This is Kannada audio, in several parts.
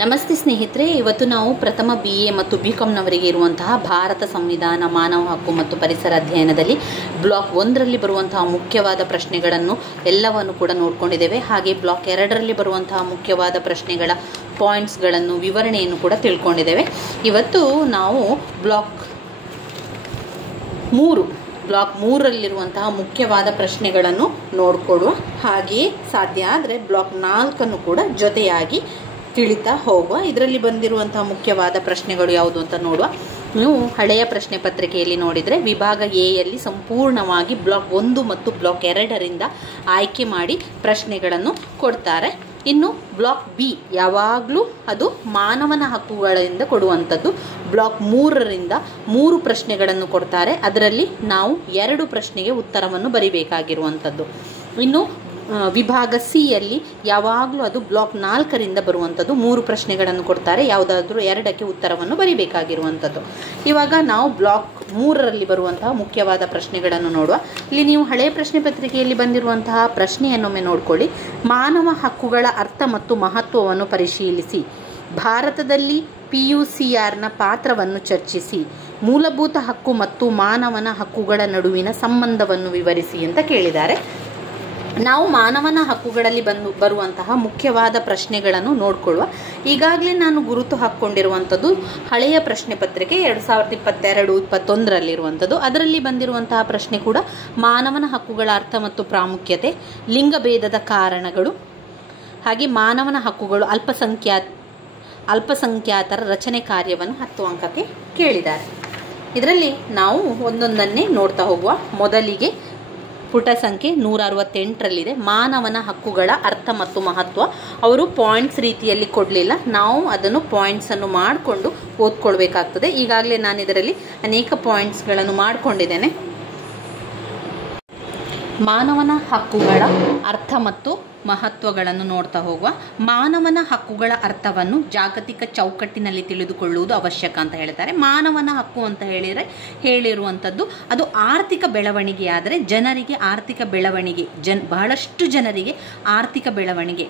ನಮಸ್ತೆ ಸ್ನೇಹಿತರೆ, ಇವತ್ತು ನಾವು ಪ್ರಥಮ BA ಮತ್ತು BComನವರಿಗೆ ಇರುವಂತಹ ಭಾರತ ಸಂವಿಧಾನ, ಮಾನವ ಹಕ್ಕು ಮತ್ತು ಪರಿಸರ ಅಧ್ಯಯನದಲ್ಲಿ ಬ್ಲಾಕ್ 1ರಲ್ಲಿ ಬರುವಂತಹ ಮುಖ್ಯವಾದ ಪ್ರಶ್ನೆಗಳನ್ನು ಎಲ್ಲವನ್ನು ಕೂಡ ನೋಡ್ಕೊಂಡಿದ್ದೇವೆ. ಹಾಗೆ ಬ್ಲಾಕ್ 2ರಲ್ಲಿ ಬರುವಂತಹ ಮುಖ್ಯವಾದ ಪ್ರಶ್ನೆಗಳ ಪಾಯಿಂಟ್ಸ್ಗಳನ್ನು, ವಿವರಣೆಯನ್ನು ಕೂಡ ತಿಳ್ಕೊಂಡಿದ್ದೇವೆ. ಇವತ್ತು ನಾವು ಬ್ಲಾಕ್ 3ರಲ್ಲಿರುವಂತಹ ಮುಖ್ಯವಾದ ಪ್ರಶ್ನೆಗಳನ್ನು ನೋಡಿಕೊಳ್ಳುವ. ಹಾಗೆಯೇ ಸಾಧ್ಯ ಆದರೆ ಬ್ಲಾಕ್ 4ಅನ್ನು ಕೂಡ ಜೊತೆಯಾಗಿ ತಿಳಿತಾ ಹೋಗುವ. ಇದರಲ್ಲಿ ಬಂದಿರುವಂತಹ ಮುಖ್ಯವಾದ ಪ್ರಶ್ನೆಗಳು ಯಾವುದು ಅಂತ ನೋಡುವ. ನೀವು ಹಳೆಯ ಪ್ರಶ್ನೆ ಪತ್ರಿಕೆಯಲ್ಲಿ ನೋಡಿದರೆ ವಿಭಾಗ ಎಯಲ್ಲಿ ಸಂಪೂರ್ಣವಾಗಿ ಬ್ಲಾಕ್ 1 ಮತ್ತು ಬ್ಲಾಕ್ 2ರಿಂದ ಆಯ್ಕೆ ಮಾಡಿ ಪ್ರಶ್ನೆಗಳನ್ನು ಕೊಡ್ತಾರೆ. ಇನ್ನು ಬ್ಲಾಕ್ B ಯಾವಾಗಲೂ ಅದು ಮಾನವನ ಹಕ್ಕುಗಳಿಂದ ಕೊಡುವಂಥದ್ದು. ಬ್ಲಾಕ್ 3ರಿಂದ 3 ಪ್ರಶ್ನೆಗಳನ್ನು ಕೊಡ್ತಾರೆ. ಅದರಲ್ಲಿ ನಾವು 2 ಪ್ರಶ್ನೆಗೆ ಉತ್ತರವನ್ನು ಬರಿಬೇಕಾಗಿರುವಂಥದ್ದು. ಇನ್ನು ವಿಭಾಗ Cಯಲ್ಲಿ ಯಾವಾಗಲೂ ಅದು ಬ್ಲಾಕ್ 4ರಿಂದ ಬರುವಂಥದ್ದು. 3 ಪ್ರಶ್ನೆಗಳನ್ನು ಕೊಡ್ತಾರೆ, ಯಾವುದಾದ್ರೂ 2ಕ್ಕೆ ಉತ್ತರವನ್ನು ಬರಿಬೇಕಾಗಿರುವಂಥದ್ದು. ಇವಾಗ ನಾವು ಬ್ಲಾಕ್ 3ರಲ್ಲಿ ಬರುವಂತಹ ಮುಖ್ಯವಾದ ಪ್ರಶ್ನೆಗಳನ್ನು ನೋಡುವ. ಇಲ್ಲಿ ನೀವು ಹಳೆಯ ಪ್ರಶ್ನೆ ಪತ್ರಿಕೆಯಲ್ಲಿ ಬಂದಿರುವಂತಹ ಪ್ರಶ್ನೆಯನ್ನೊಮ್ಮೆ ನೋಡ್ಕೊಳ್ಳಿ. ಮಾನವ ಹಕ್ಕುಗಳ ಅರ್ಥ ಮತ್ತು ಮಹತ್ವವನ್ನು ಪರಿಶೀಲಿಸಿ, ಭಾರತದಲ್ಲಿ PUCRನ ಪಾತ್ರವನ್ನು ಚರ್ಚಿಸಿ, ಮೂಲಭೂತ ಹಕ್ಕು ಮತ್ತು ಮಾನವನ ಹಕ್ಕುಗಳ ನಡುವಿನ ಸಂಬಂಧವನ್ನು ವಿವರಿಸಿ ಅಂತ ಕೇಳಿದ್ದಾರೆ. ನಾವು ಮಾನವನ ಹಕ್ಕುಗಳಲ್ಲಿ ಬರುವಂತಹ ಮುಖ್ಯವಾದ ಪ್ರಶ್ನೆಗಳನ್ನು ನೋಡಿಕೊಳ್ಳುವ. ಈಗಾಗಲೇ ನಾನು ಗುರುತು ಹಾಕ್ಕೊಂಡಿರುವಂಥದ್ದು ಹಳೆಯ ಪ್ರಶ್ನೆ ಪತ್ರಿಕೆ 2022-21ರಲ್ಲಿರುವಂಥದ್ದು. ಅದರಲ್ಲಿ ಬಂದಿರುವಂತಹ ಪ್ರಶ್ನೆ ಕೂಡ ಮಾನವನ ಹಕ್ಕುಗಳ ಅರ್ಥ ಮತ್ತು ಪ್ರಾಮುಖ್ಯತೆ, ಲಿಂಗಭೇದದ ಕಾರಣಗಳು, ಹಾಗೆ ಮಾನವನ ಹಕ್ಕುಗಳು, ಅಲ್ಪಸಂಖ್ಯಾತರ ರಚನೆ ಕಾರ್ಯವನ್ನು 10 ಅಂಕಕ್ಕೆ ಕೇಳಿದ್ದಾರೆ. ಇದರಲ್ಲಿ ನಾವು ಒಂದೊಂದನ್ನೇ ನೋಡ್ತಾ ಹೋಗುವ. ಮೊದಲಿಗೆ ಪುಟ ಸಂಖ್ಯೆ 168ರಲ್ಲಿದೆ ಮಾನವನ ಹಕ್ಕುಗಳ ಅರ್ಥ ಮತ್ತು ಮಹತ್ವ. ಅವರು ಪಾಯಿಂಟ್ಸ್ ರೀತಿಯಲ್ಲಿ ಕೊಡಲಿಲ್ಲ, ನಾವು ಅದನ್ನು ಪಾಯಿಂಟ್ಸನ್ನು ಮಾಡಿಕೊಂಡು ಓದ್ಕೊಳ್ಬೇಕಾಗ್ತದೆ. ಈಗಾಗಲೇ ನಾನು ಇದರಲ್ಲಿ ಅನೇಕ ಪಾಯಿಂಟ್ಸ್ಗಳನ್ನು ಮಾಡಿಕೊಂಡಿದ್ದೇನೆ. ಮಾನವನ ಹಕ್ಕುಗಳ ಅರ್ಥ ಮತ್ತು ಮಹತ್ವಗಳನ್ನು ನೋಡ್ತಾ ಹೋಗುವ. ಮಾನವನ ಹಕ್ಕುಗಳ ಅರ್ಥವನ್ನು ಜಾಗತಿಕ ಚೌಕಟ್ಟಿನಲ್ಲಿ ತಿಳಿದುಕೊಳ್ಳುವುದು ಅವಶ್ಯಕ ಅಂತ ಹೇಳ್ತಾರೆ. ಮಾನವನ ಹಕ್ಕು ಅಂತ ಹೇಳಿರುವಂಥದ್ದು ಅದು ಆರ್ಥಿಕ ಬೆಳವಣಿಗೆ. ಆದರೆ ಜನರಿಗೆ ಆರ್ಥಿಕ ಬೆಳವಣಿಗೆ, ಬಹಳಷ್ಟು ಜನರಿಗೆ ಆರ್ಥಿಕ ಬೆಳವಣಿಗೆ,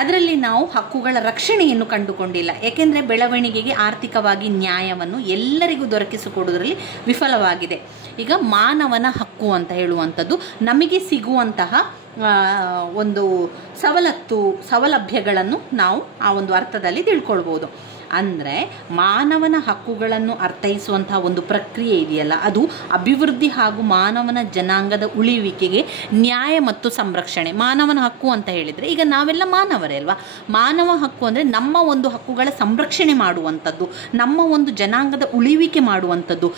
ಅದರಲ್ಲಿ ನಾವು ಹಕ್ಕುಗಳ ರಕ್ಷಣೆಯನ್ನು ಕಂಡುಕೊಂಡಿಲ್ಲ. ಏಕೆಂದರೆ ಬೆಳವಣಿಗೆಗೆ ಆರ್ಥಿಕವಾಗಿ ನ್ಯಾಯವನ್ನು ಎಲ್ಲರಿಗೂ ದೊರಕಿಸಿಕೊಡುವುದರಲ್ಲಿ ವಿಫಲವಾಗಿದೆ. ಈಗ ಮಾನವನ ಹಕ್ಕು ಅಂತ ಹೇಳುವಂಥದ್ದು ನಮಗೆ ಸಿಗುವಂತಹ ಒಂದು ಸೌಲಭ್ಯಗಳನ್ನು ನಾವು ಆ ಒಂದು ಅರ್ಥದಲ್ಲಿ ತಿಳ್ಕೊಳ್ಬೋದು. ಅಂದರೆ ಮಾನವನ ಹಕ್ಕುಗಳನ್ನು ಅರ್ಥೈಸುವಂತಹ ಒಂದು ಪ್ರಕ್ರಿಯೆ ಇದೆಯಲ್ಲ, ಅದು ಅಭಿವೃದ್ಧಿ ಹಾಗೂ ಮಾನವನ ಜನಾಂಗದ ಉಳಿವಿಕೆಗೆ ನ್ಯಾಯ ಮತ್ತು ಸಂರಕ್ಷಣೆ. ಮಾನವನ ಹಕ್ಕು ಅಂತ ಹೇಳಿದರೆ ಈಗ ನಾವೆಲ್ಲ ಮಾನವರೇ ಅಲ್ವಾ. ಮಾನವ ಹಕ್ಕು ಅಂದರೆ ನಮ್ಮ ಒಂದು ಹಕ್ಕುಗಳ ಸಂರಕ್ಷಣೆ ಮಾಡುವಂಥದ್ದು, ನಮ್ಮ ಒಂದು ಜನಾಂಗದ ಉಳಿವಿಕೆ ಮಾಡುವಂಥದ್ದು,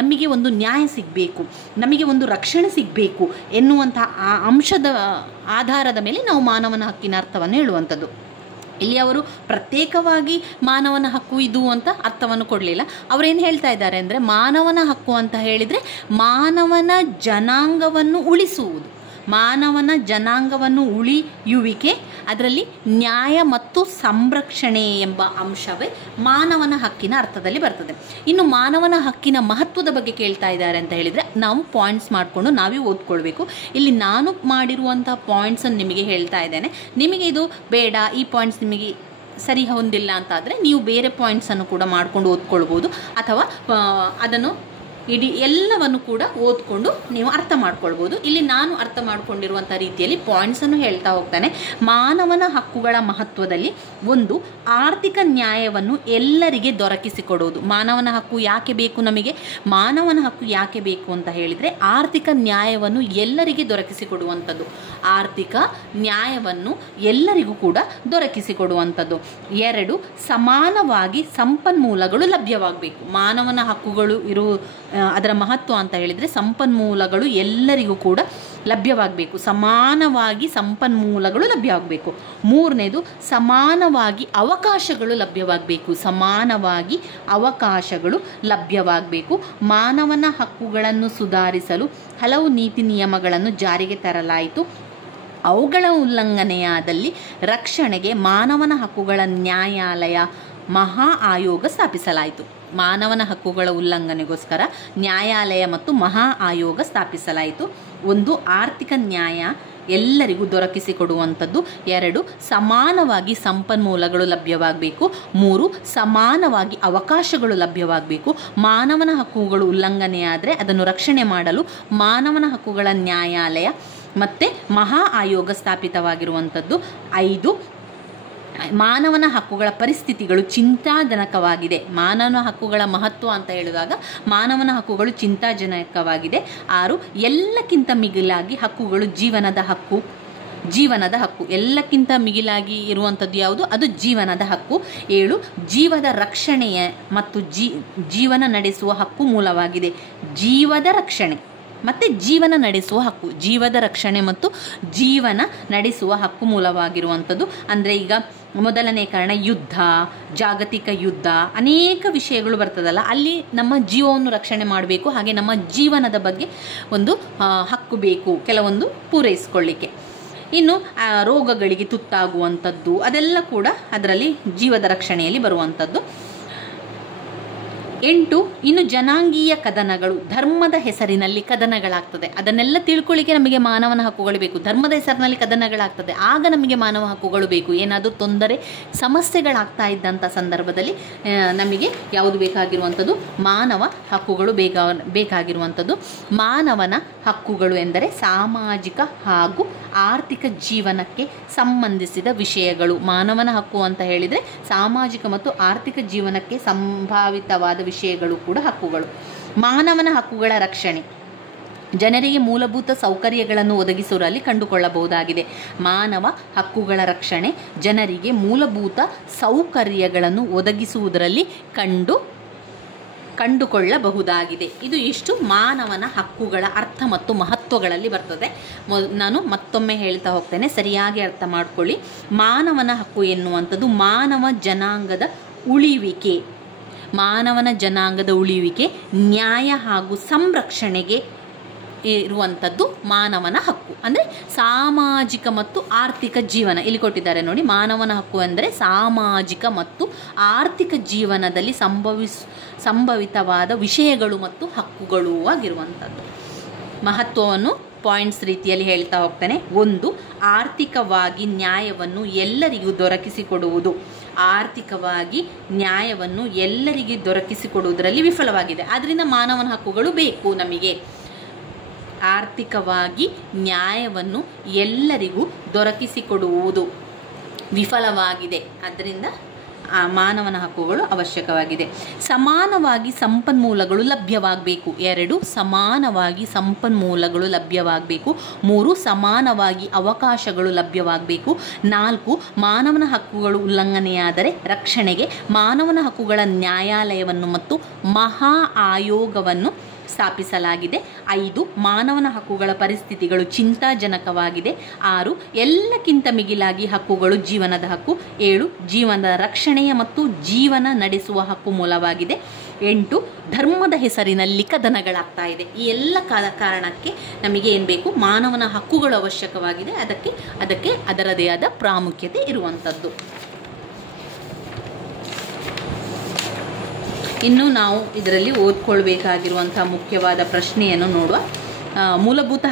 ನಮಗೆ ಒಂದು ನ್ಯಾಯ ಸಿಗಬೇಕು, ನಮಗೆ ಒಂದು ರಕ್ಷಣೆ ಸಿಗಬೇಕು ಎನ್ನುವಂತಹ ಆ ಅಂಶದ ಆಧಾರದ ಮೇಲೆ ನಾವು ಮಾನವನ ಹಕ್ಕಿನ ಅರ್ಥವನ್ನು ಹೇಳುವಂಥದ್ದು. ಇಲ್ಲಿ ಅವರು ಪ್ರತ್ಯೇಕವಾಗಿ ಮಾನವನ ಹಕ್ಕು ಇದು ಅಂತ ಅರ್ಥವನ್ನು ಕೊಡಲಿಲ್ಲ. ಅವರೇನು ಹೇಳ್ತಾ ಇದ್ದಾರೆ ಅಂದರೆ ಮಾನವನ ಹಕ್ಕು ಅಂತ ಹೇಳಿದರೆ ಮಾನವನ ಜನಾಂಗವನ್ನು ಉಳಿಸುವುದು, ಮಾನವನ ಜನಾಂಗವನ್ನು ಉಳಿಯುವಿಕೆ, ಅದರಲ್ಲಿ ನ್ಯಾಯ ಮತ್ತು ಸಂರಕ್ಷಣೆ ಎಂಬ ಅಂಶವೇ ಮಾನವನ ಹಕ್ಕಿನ ಅರ್ಥದಲ್ಲಿ ಬರ್ತದೆ. ಇನ್ನು ಮಾನವನ ಹಕ್ಕಿನ ಮಹತ್ವದ ಬಗ್ಗೆ ಕೇಳ್ತಾ ಇದ್ದಾರೆ ಅಂತ ಹೇಳಿದರೆ ನಾವು ಪಾಯಿಂಟ್ಸ್ ಮಾಡಿಕೊಂಡು ನಾವೇ ಓದ್ಕೊಳ್ಬೇಕು. ಇಲ್ಲಿ ನಾನು ಮಾಡಿರುವಂಥ ಪಾಯಿಂಟ್ಸನ್ನು ನಿಮಗೆ ಹೇಳ್ತಾ ಇದ್ದೇನೆ. ನಿಮಗೆ ಇದು ಬೇಡ, ಈ ಪಾಯಿಂಟ್ಸ್ ನಿಮಗೆ ಸರಿ ಹೊಂದಿಲ್ಲ ಅಂತಾದರೆ ನೀವು ಬೇರೆ ಪಾಯಿಂಟ್ಸನ್ನು ಕೂಡ ಮಾಡ್ಕೊಂಡು ಓದ್ಕೊಳ್ಬೋದು, ಅಥವಾ ಅದನ್ನು ಇಡೀ ಎಲ್ಲವನ್ನು ಕೂಡ ಓದ್ಕೊಂಡು ನೀವು ಅರ್ಥ ಮಾಡ್ಕೊಳ್ಬೋದು. ಇಲ್ಲಿ ನಾನು ಅರ್ಥ ಮಾಡ್ಕೊಂಡಿರುವಂಥ ರೀತಿಯಲ್ಲಿ ಪಾಯಿಂಟ್ಸನ್ನು ಹೇಳ್ತಾ ಹೋಗ್ತಾನೆ. ಮಾನವನ ಹಕ್ಕುಗಳ ಮಹತ್ವದಲ್ಲಿ ಒಂದು, ಆರ್ಥಿಕ ನ್ಯಾಯವನ್ನು ಎಲ್ಲರಿಗೆ ದೊರಕಿಸಿಕೊಡುವುದು. ಮಾನವನ ಹಕ್ಕು ಯಾಕೆ ಬೇಕು ನಮಗೆ? ಮಾನವನ ಹಕ್ಕು ಯಾಕೆ ಬೇಕು ಅಂತ ಹೇಳಿದರೆ ಆರ್ಥಿಕ ನ್ಯಾಯವನ್ನು ಎಲ್ಲರಿಗೆ ದೊರಕಿಸಿಕೊಡುವಂಥದ್ದು, ಆರ್ಥಿಕ ನ್ಯಾಯವನ್ನು ಎಲ್ಲರಿಗೂ ಕೂಡ ದೊರಕಿಸಿಕೊಡುವಂಥದ್ದು. 2, ಸಮಾನವಾಗಿ ಸಂಪನ್ಮೂಲಗಳು ಲಭ್ಯವಾಗಬೇಕು. ಮಾನವನ ಹಕ್ಕುಗಳು ಅದರ ಮಹತ್ವ ಅಂತ ಹೇಳಿದರೆ ಸಂಪನ್ಮೂಲಗಳು ಎಲ್ಲರಿಗೂ ಕೂಡ ಲಭ್ಯವಾಗಬೇಕು, ಸಮಾನವಾಗಿ ಸಂಪನ್ಮೂಲಗಳು ಲಭ್ಯವಾಗಬೇಕು. 3ನೇದು, ಸಮಾನವಾಗಿ ಅವಕಾಶಗಳು ಲಭ್ಯವಾಗಬೇಕು, ಸಮಾನವಾಗಿ ಅವಕಾಶಗಳು ಲಭ್ಯವಾಗಬೇಕು. ಮಾನವನ ಹಕ್ಕುಗಳನ್ನು ಸುಧಾರಿಸಲು ಹಲವು ನೀತಿ ನಿಯಮಗಳನ್ನು ಜಾರಿಗೆ ತರಲಾಯಿತು. ಅವುಗಳ ಉಲ್ಲಂಘನೆಯಾದಲ್ಲಿ ರಕ್ಷಣೆಗೆ ಮಾನವನ ಹಕ್ಕುಗಳ ನ್ಯಾಯಾಲಯ, ಮಹಾ ಆಯೋಗ ಸ್ಥಾಪಿಸಲಾಯಿತು. ಮಾನವನ ಹಕ್ಕುಗಳ ಉಲ್ಲಂಘನೆಗೋಸ್ಕರ ನ್ಯಾಯಾಲಯ ಮತ್ತು ಮಹಾ ಆಯೋಗ ಸ್ಥಾಪಿಸಲಾಯಿತು. ಒಂದು, ಆರ್ಥಿಕ ನ್ಯಾಯ ಎಲ್ಲರಿಗೂ ದೊರಕಿಸಿಕೊಡುವಂಥದ್ದು. 2 ಸಮಾನವಾಗಿ ಸಂಪನ್ಮೂಲಗಳು ಲಭ್ಯವಾಗಬೇಕು. 3 ಸಮಾನವಾಗಿ ಅವಕಾಶಗಳು ಲಭ್ಯವಾಗಬೇಕು. ಮಾನವನ ಹಕ್ಕುಗಳು ಉಲ್ಲಂಘನೆಯಾದರೆ ಅದನ್ನು ರಕ್ಷಣೆ ಮಾಡಲು ಮಾನವನ ಹಕ್ಕುಗಳ ನ್ಯಾಯಾಲಯ ಮತ್ತು ಮಹಾ ಆಯೋಗ ಸ್ಥಾಪಿತವಾಗಿರುವಂಥದ್ದು. 5 ಮಾನವನ ಹಕ್ಕುಗಳ ಪರಿಸ್ಥಿತಿಗಳು ಚಿಂತಾಜನಕವಾಗಿದೆ. ಮಾನವನ ಹಕ್ಕುಗಳ ಮಹತ್ವ ಅಂತ ಹೇಳಿದಾಗ ಮಾನವನ ಹಕ್ಕುಗಳು ಚಿಂತಾಜನಕವಾಗಿದೆ. 6 ಎಲ್ಲಕ್ಕಿಂತ ಮಿಗಿಲಾಗಿ ಹಕ್ಕುಗಳು ಜೀವನದ ಹಕ್ಕು ಎಲ್ಲಕ್ಕಿಂತ ಮಿಗಿಲಾಗಿ ಇರುವಂಥದ್ದು ಯಾವುದು? ಅದು ಜೀವನದ ಹಕ್ಕು. 7 ಜೀವದ ರಕ್ಷಣೆಯ ಮತ್ತು ಜೀವನ ನಡೆಸುವ ಹಕ್ಕು ಮೂಲವಾಗಿದೆ. ಜೀವದ ರಕ್ಷಣೆ ಮತ್ತು ಜೀವನ ನಡೆಸುವ ಹಕ್ಕು, ಜೀವದ ರಕ್ಷಣೆ ಮತ್ತು ಜೀವನ ನಡೆಸುವ ಹಕ್ಕು ಮೂಲವಾಗಿರುವಂಥದ್ದು. ಅಂದರೆ ಈಗ ಮೊದಲನೇ ಕಾರಣ ಯುದ್ಧ, ಜಾಗತಿಕ ಯುದ್ಧ, ಅನೇಕ ವಿಷಯಗಳು ಬರ್ತದಲ್ಲ, ಅಲ್ಲಿ ನಮ್ಮ ಜೀವವನ್ನು ರಕ್ಷಣೆ ಮಾಡಬೇಕು. ಹಾಗೆ ನಮ್ಮ ಜೀವನದ ಬಗ್ಗೆ ಒಂದು ಹಕ್ಕು ಬೇಕು ಕೆಲವೊಂದು ಪೂರೈಸಿಕೊಳ್ಳಿಕ್ಕೆ. ಇನ್ನು ರೋಗಗಳಿಗೆ ತುತ್ತಾಗುವಂಥದ್ದು ಅದೆಲ್ಲ ಕೂಡ ಅದರಲ್ಲಿ ಜೀವದ ರಕ್ಷಣೆಯಲ್ಲಿ ಬರುವಂಥದ್ದು. 8 ಇನ್ನು ಜನಾಂಗೀಯ ಕದನಗಳು, ಧರ್ಮದ ಹೆಸರಿನಲ್ಲಿ ಕದನಗಳಾಗ್ತದೆ. ಅದನ್ನೆಲ್ಲ ತಿಳ್ಕೊಳ್ಳಿಕ್ಕೆ ನಮಗೆ ಮಾನವನ ಹಕ್ಕುಗಳು ಬೇಕು. ಧರ್ಮದ ಹೆಸರಿನಲ್ಲಿ ಕದನಗಳಾಗ್ತದೆ, ಆಗ ನಮಗೆ ಮಾನವ ಹಕ್ಕುಗಳು ಬೇಕು. ಏನಾದರೂ ತೊಂದರೆ ಸಮಸ್ಯೆಗಳಾಗ್ತಾ ಇದ್ದಂಥ ಸಂದರ್ಭದಲ್ಲಿ ನಮಗೆ ಯಾವುದು ಬೇಕಾಗಿರುವಂಥದ್ದು? ಮಾನವ ಹಕ್ಕುಗಳು ಬೇಕಾಗಿರುವಂಥದ್ದು. ಮಾನವನ ಹಕ್ಕುಗಳು ಎಂದರೆ ಸಾಮಾಜಿಕ ಹಾಗೂ ಆರ್ಥಿಕ ಜೀವನಕ್ಕೆ ಸಂಬಂಧಿಸಿದ ವಿಷಯಗಳು. ಮಾನವನ ಹಕ್ಕು ಅಂತ ಹೇಳಿದರೆ ಸಾಮಾಜಿಕ ಮತ್ತು ಆರ್ಥಿಕ ಜೀವನಕ್ಕೆ ಸಂಭಾವಿತವಾದ ವಿಷಯಗಳು ಕೂಡ ಹಕ್ಕುಗಳು. ಮಾನವನ ಹಕ್ಕುಗಳ ರಕ್ಷಣೆ ಜನರಿಗೆ ಮೂಲಭೂತ ಸೌಕರ್ಯಗಳನ್ನು ಒದಗಿಸುವಲ್ಲಿ ಕಂಡುಕೊಳ್ಳಬಹುದಾಗಿದೆ. ಮಾನವ ಹಕ್ಕುಗಳ ರಕ್ಷಣೆ ಜನರಿಗೆ ಮೂಲಭೂತ ಸೌಕರ್ಯಗಳನ್ನು ಒದಗಿಸುವುದರಲ್ಲಿ ಕಂಡುಕೊಳ್ಳಬಹುದಾಗಿದೆ. ಇದು ಇಷ್ಟು ಮಾನವನ ಹಕ್ಕುಗಳ ಅರ್ಥ ಮತ್ತು ಮಹತ್ವಗಳಲ್ಲಿ ಬರ್ತದೆ. ನಾನು ಮತ್ತೊಮ್ಮೆ ಹೇಳ್ತಾ ಹೋಗ್ತೇನೆ, ಸರಿಯಾಗಿ ಅರ್ಥ ಮಾಡ್ಕೊಳ್ಳಿ. ಮಾನವನ ಹಕ್ಕು ಎನ್ನುವಂಥದ್ದು ಮಾನವನ ಜನಾಂಗದ ಉಳಿವಿಕೆ, ನ್ಯಾಯ ಹಾಗೂ ಸಂರಕ್ಷಣೆಗೆ ಇರುವಂಥದ್ದು ಮಾನವನ ಹಕ್ಕು. ಅಂದರೆ ಸಾಮಾಜಿಕ ಮತ್ತು ಆರ್ಥಿಕ ಜೀವನ ಇಲ್ಲಿ ಕೊಟ್ಟಿದ್ದಾರೆ ನೋಡಿ. ಮಾನವನ ಹಕ್ಕು ಅಂದರೆ ಸಾಮಾಜಿಕ ಮತ್ತು ಆರ್ಥಿಕ ಜೀವನದಲ್ಲಿ ಸಂಭವಿತವಾದ ವಿಷಯಗಳು ಮತ್ತು ಹಕ್ಕುಗಳು ಆಗಿರುವಂಥದ್ದು. ಮಹತ್ವವನ್ನು ಪಾಯಿಂಟ್ಸ್ ರೀತಿಯಲ್ಲಿ ಹೇಳ್ತಾ ಹೋಗ್ತಾನೆ. 1 ಆರ್ಥಿಕವಾಗಿ ನ್ಯಾಯವನ್ನು ಎಲ್ಲರಿಗೂ ದೊರಕಿಸಿಕೊಡುವುದು. ಆರ್ಥಿಕವಾಗಿ ನ್ಯಾಯವನ್ನು ಎಲ್ಲರಿಗೆ ದೊರಕಿಸಿಕೊಡುವುದರಲ್ಲಿ ವಿಫಲವಾಗಿದೆ. ಆದ್ದರಿಂದ ಮಾನವನ ಹಕ್ಕುಗಳು ಬೇಕು ನಮಗೆ. ಆರ್ಥಿಕವಾಗಿ ನ್ಯಾಯವನ್ನು ಎಲ್ಲರಿಗೂ ದೊರಕಿಸಿಕೊಡುವುದು ವಿಫಲವಾಗಿದೆ, ಆದ್ದರಿಂದ ಮಾನವನ ಹಕ್ಕುಗಳು ಅವಶ್ಯಕವಾಗಿದೆ. ಸಮಾನವಾಗಿ ಸಂಪನ್ಮೂಲಗಳು ಲಭ್ಯವಾಗಬೇಕು. 2 ಸಮಾನವಾಗಿ ಸಂಪನ್ಮೂಲಗಳು ಲಭ್ಯವಾಗಬೇಕು. 3 ಸಮಾನವಾಗಿ ಅವಕಾಶಗಳು ಲಭ್ಯವಾಗಬೇಕು. 4 ಮಾನವನ ಹಕ್ಕುಗಳು ಉಲ್ಲಂಘನೆಯಾದರೆ ರಕ್ಷಣೆಗೆ ಮಾನವನ ಹಕ್ಕುಗಳ ನ್ಯಾಯಾಲಯವನ್ನು ಮತ್ತು ಮಹಾ ಆಯೋಗವನ್ನು ಸ್ಥಾಪಿಸಲಾಗಿದೆ. 5 ಮಾನವನ ಹಕ್ಕುಗಳ ಪರಿಸ್ಥಿತಿಗಳು ಚಿಂತಾಜನಕವಾಗಿದೆ. 6 ಎಲ್ಲಕ್ಕಿಂತ ಮಿಗಿಲಾಗಿ ಹಕ್ಕುಗಳು ಜೀವನದ ಹಕ್ಕು. 7 ಜೀವನದ ರಕ್ಷಣೆಯ ಮತ್ತು ಜೀವನ ನಡೆಸುವ ಹಕ್ಕು ಮೂಲವಾಗಿದೆ. 8 ಧರ್ಮದ ಹೆಸರಿನಲ್ಲಿ ಕದನಗಳಾಗ್ತಾ ಇದೆ. ಈ ಎಲ್ಲ ಕಾರಣಕ್ಕೆ ನಮಗೆ ಏನು ಬೇಕು? ಮಾನವನ ಹಕ್ಕುಗಳು ಅವಶ್ಯಕವಾಗಿದೆ. ಅದಕ್ಕೆ ಅದರದೇ ಆದ ಪ್ರಾಮುಖ್ಯತೆ ಇರುವಂಥದ್ದು. ಇನ್ನು ನಾವು ಇದರಲ್ಲಿ ಓದ್ಕೊಳ್ಬೇಕಾಗಿರುವಂಥ ಮುಖ್ಯವಾದ ಪ್ರಶ್ನೆಯನ್ನು ನೋಡುವ. ಮೂಲಭೂತ